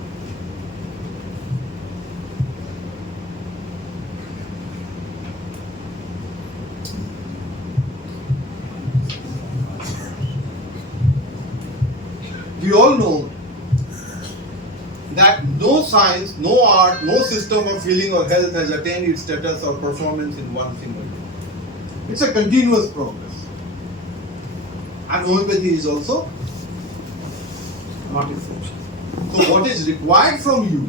We all know that no science, no art, no system of healing or health has attained its status or performance in one single day. It's a continuous progress. And homeopathy is also not exception. So what is required from you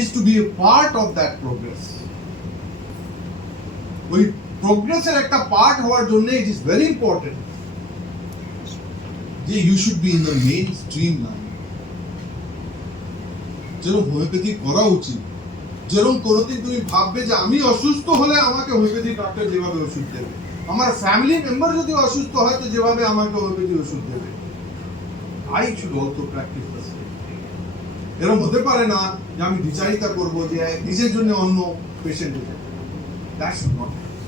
is to be a part of that progress. ওই প্রোগ্রেসের একটা পার্ট হওয়ার জন্য it is very important যে you should be in the mainstream line. যেরকম হোমিওপ্যাথি করা উচিত, যেরকম কোনোদিন তুমি ভাববে যে আমি অসুস্থ হলে আমাকে হোমিওপ্যাথি ডাক্তার যেভাবে ওষুধ দেবে, আমার ফ্যামিলি মেম্বার যদি অসুস্থ হয় তো যেভাবে আমাকে হোমিওপ্যাথি ওষুধ দেবে, I should also practice the same. এরকম হতে পারে না যে আমি বিচারিতা করবো যে নিজের জন্য অন্য পেশেন্ট হয়ে যাবে। That should not happen.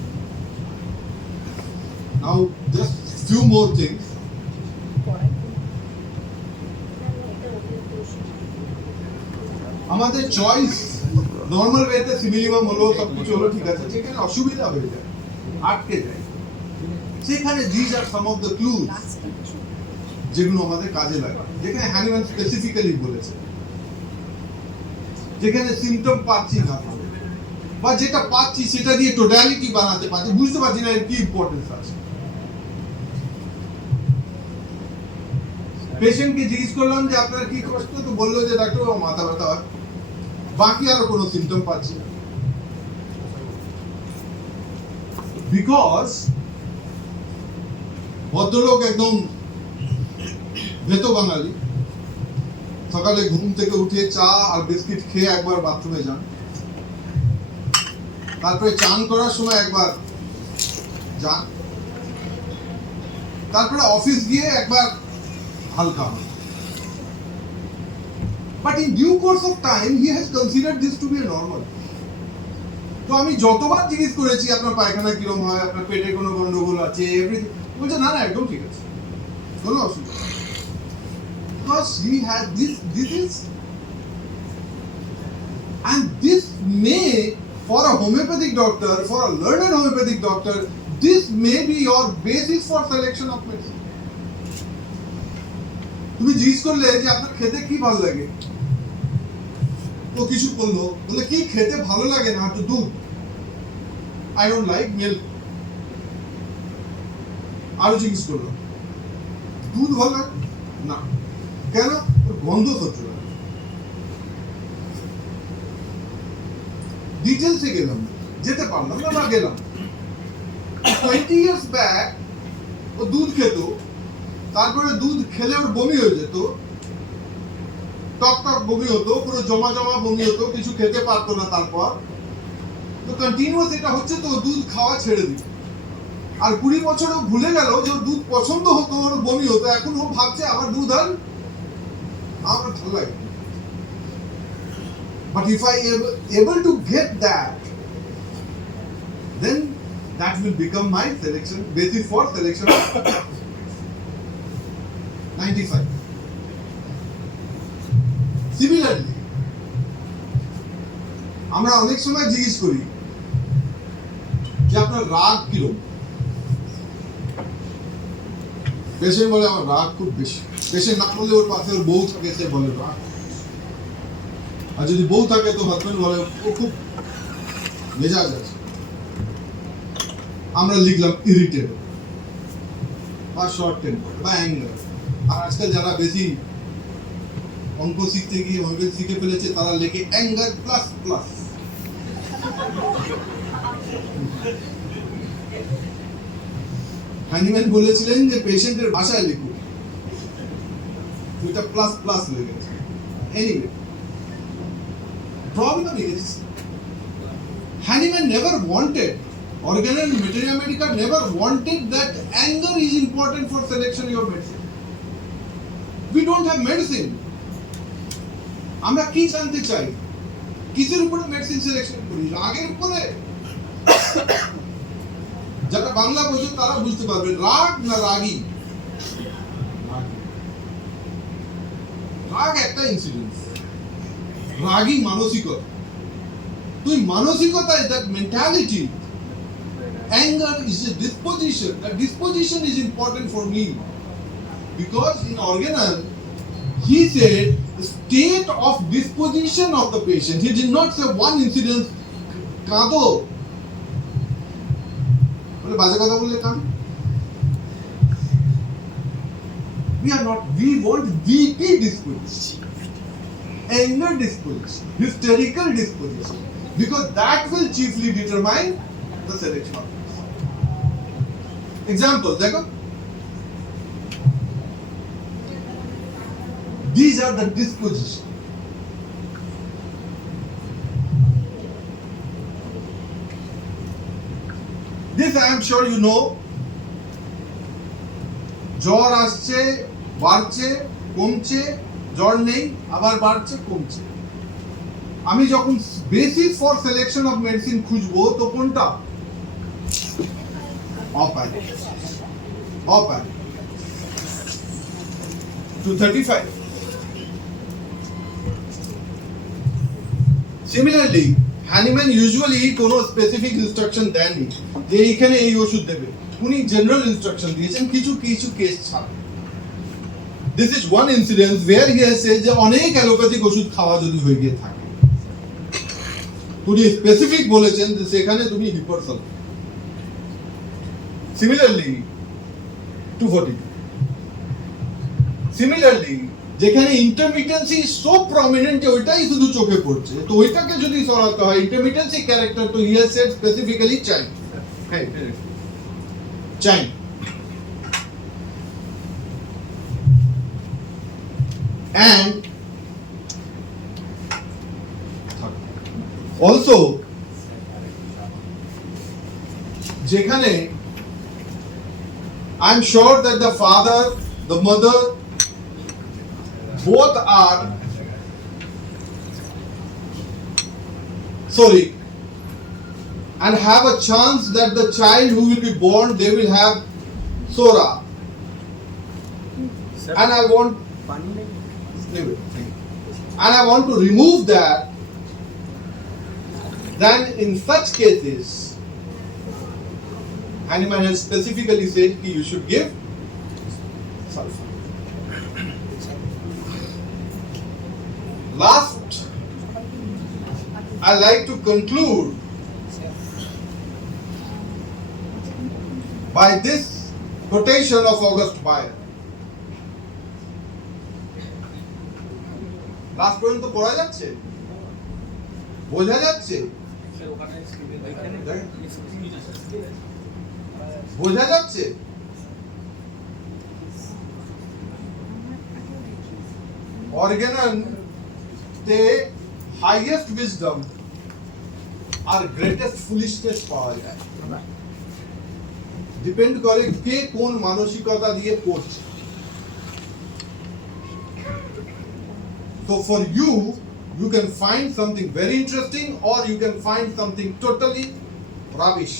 Now just few more things. আমাদের চয়েস নর্মাল ওয়েতে সিমিলিমাম হলো, সবকিছু হলো, ঠিক আছে, যেখানে অসুবিধা হয়ে যায়, আটকে যায়, সেখানে these are some of the clues যেগুলো আমাদের কাজে লাগে, যেখানে হ্যানিম্যান স্পেসিফিক্যালি বলেছে। যেখানে সিমটম পাচ্ছি না, বা যেটা পাচ্ছি সেটা দিয়ে টোটালিটি বানাতে পারছি, বুঝতে পারছি না এর কি ইম্পর্টেন্স আছে। পেশেন্টকে জিজ্ঞেস করলাম যে আপনার কি কষ্ট, তো বললো যে ডাক্তার মাথা ব্যথা হয়, বাকি আরো কোনো সিমটম পাচ্ছি না। বিকজ ভদ্রলোক একদম ভেতো বাঙালি, সকালে ঘুম থেকে উঠে চা আর বিস্কিট খেয়ে একবার বাথরুমে যান, তারপরে চান করার সময় একবার যান, তারপরে অফিস গিয়ে একবার হালকা হন। But in due course of time, he has considered this to be a normal. তো আমি যতবার জিজ্ঞেস করেছি আপনার পায়খানা কিরম হয়, আপনার পেটে কোনো গন্ডগোল আছে, এভরিথিং, বলছে না না একদম ঠিক আছে, কোনো অসুবিধা। Because he has this is, and this may, for a homeopathic doctor, for a learned homeopathic doctor, this may be your basis for selection of medicine. তুমি জিজ্ঞেস করলে যে আপনার খেতে কি ভালো লাগে, তো কিছু বললো, বলে কি খেতে ভালো লাগে না, তো দুধ, আই ডোন্ট লাইক মিল্ক। আরো জিজ্ঞেস করলো দুধ ভালো লাগে না, কেন, গন্ধ সহ্য লাগে। ডিটেলসে গেলাম, যেতে পারলাম না, বা গেলাম। 20 years back ও দুধ খেত, তারপরে দুধ খেলে ওর বমি হয়ে যেত, টক টক বমি হতো, পুরো জমা জমা বমি হতো, কিছু খেতে পারতো না। তারপর তো কন্টিনিউয়াস এটা হচ্ছে, তো দুধ খাওয়া ছেড়ে দিত। আর 20 বছরও ভুলে গেল যে ওর দুধ পছন্দ হতো, ওর বমি হতো, এখন ও ভাবছে আবার দুধ আর আমার ভালো লাগে। But if I am able to get that, then that will become my selection basis for selection of 95. Similarly, আমরা অনেক সময় জিজ্ঞেস করি যে আপনার রাগ কিরকম, পেশেন্ট বলে আমার রাগ খুব বেশি। পেশেন্ট না বললে ওর পাশে ওর বউ থাকে, সে বলে রাগ। আর যদি বউ থাকে তো হাজবেন্ড বলে ও খুব মেজাজ আছে। আমরা লিখলাম ইরিটেবল বা শর্ট টেম্পার বা অ্যাঙ্গার। আর আজকাল যারা বেশি অঙ্ক শিখতে গিয়ে অঙ্ক শিখে ফেলেছে তারা লেখে অ্যাঙ্গার প্লাস প্লাস। হ্যানিম্যান বলেছিলেন যে পেশেন্টের ভাষায় লিখুন, এটা প্লাস প্লাস হয়ে গেছে। Anyway, problem is Hahnemann never wanted, Organon and Materia Medica never wanted that anger is important for selection of your medicine. We don't have medicine. আমরা কি জানতে চাই, কিসের উপরে মেডিসিন সিলেকশন করি, রাগের উপরে? যারা বাংলা বোঝে তারা বুঝতে পারবে, রাগ না রাগী। রাগ একটা ইনসিডেন্স, রাগী মানসিকতা। তুই মানসিকতা is that mentality. Anger is a disposition. That disposition is important for me. Because in Organon, he said the state of disposition of the patient. He did not say one incident, কাঁদো, বলে বাজে কথা বললে কাঁদো। We are not, we want VP disposition, anger disposition, hysterical disposition, because that will chiefly determine the selection of medicine. Example, देखो, these are the disposition. This I am sure you know. জ্বর আসছে, বাড়ছে, কমছে, জ্বর নেই, আবার বাড়ছে, কমছে। আমি যখন basis for selection of medicine খুঁজবো তো কোনটা? অফ 235. Similarly, Hahnemann usually কোনো স্পেসিফিক ইনস্ট্রাকশন দেননি যে এইখানে এই ওষুধ দেবে। উনি জেনারেল ইনস্ট্রাকশন দিয়েছেন কিছু কিছু কেস ছাড়া। This is one incident where he has said যে অনেক অ্যালোপ্যাথিক ওষুধ খাওয়া যদি হয়ে গিয়ে থাকে, উনি স্পেসিফিক বলেছেন যে সেখানে তুমি হিপারসাল। সিমিলারলি 242 সিমিলারলি যেখানে ইন্টারমিটেন্সি সো প্রমিনেন্ট যে ওইটাই শুধু চোখে পড়ছে, তো ওইটাকে যদি সরাতে হয় ইন্টারমিটেন্সি ক্যারেক্টার, তো he has said specifically child. হ্যাঁ, চাইল্ড। And also যেখানে I'm sure that the father, the mother, both are sorry and have a chance that the child who will be born, they will have Sora. And I want to remove that. Then in such cases, Hahnemann has specifically said that you should give sulfur. Last, I like to conclude by this quotation of August Bayer. Last পর্যন্ত পড়া যাচ্ছে, বোঝা যাচ্ছে, বোঝা যাচ্ছে। Organon তে highest wisdom আর greatest foolishness পাওয়া যায়, ডিপেন্ড করে কে কোন মানসিকতা দিয়ে পড়ছে। So for you, you can find something very interesting or you can find something totally rubbish.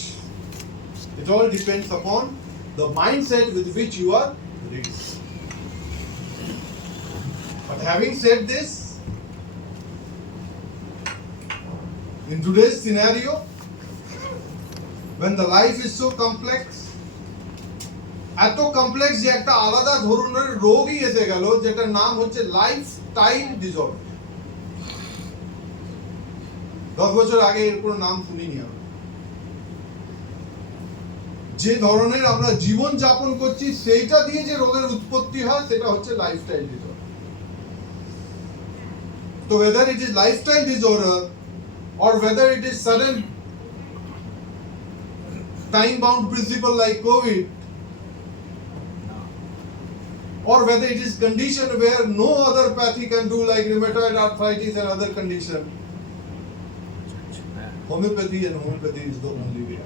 It all depends upon the mindset with which you are reading. But having said this, in today's scenario, when the life is so complex, এত কমপ্লেক্স যে একটা আলাদা ধরনের রোগই এসে গেল যেটার নাম হচ্ছে লাইফস্টাইল ডিসঅর্ডার। 10 বছর আগে এর কোনো নাম শুনিনি আমরা। যে ধরনের আমরা জীবন যাপন করছি সেইটা দিয়ে যে রোগের উৎপত্তি হয় সেটা হচ্ছে লাইফস্টাইল ডিসঅর্ডার। তো whether it is lifestyle disorder or whether it is sudden time bound principle like COVID, or whether it is condition where no other pathy can do like rheumatoid arthritis and other condition, homeopathy is the only way.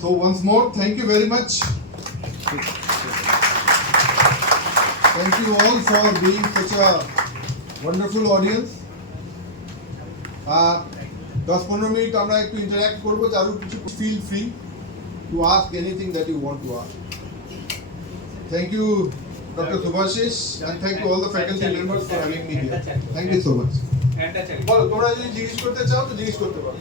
So once more, thank you very much. Thank you all for being such a wonderful audience. 10-15 মিনিট আমরা একটু ইন্টারঅ্যাক্ট করবো, যারা কিছু feel free to ask anything that you want to ask. Thank you, Dr. Subhash, and thank you all the faculty members for having me here. Thank you so much. বলো, তোমরা যদি জিজ্ঞেস করতে চাও তো জিজ্ঞেস করতে পারো।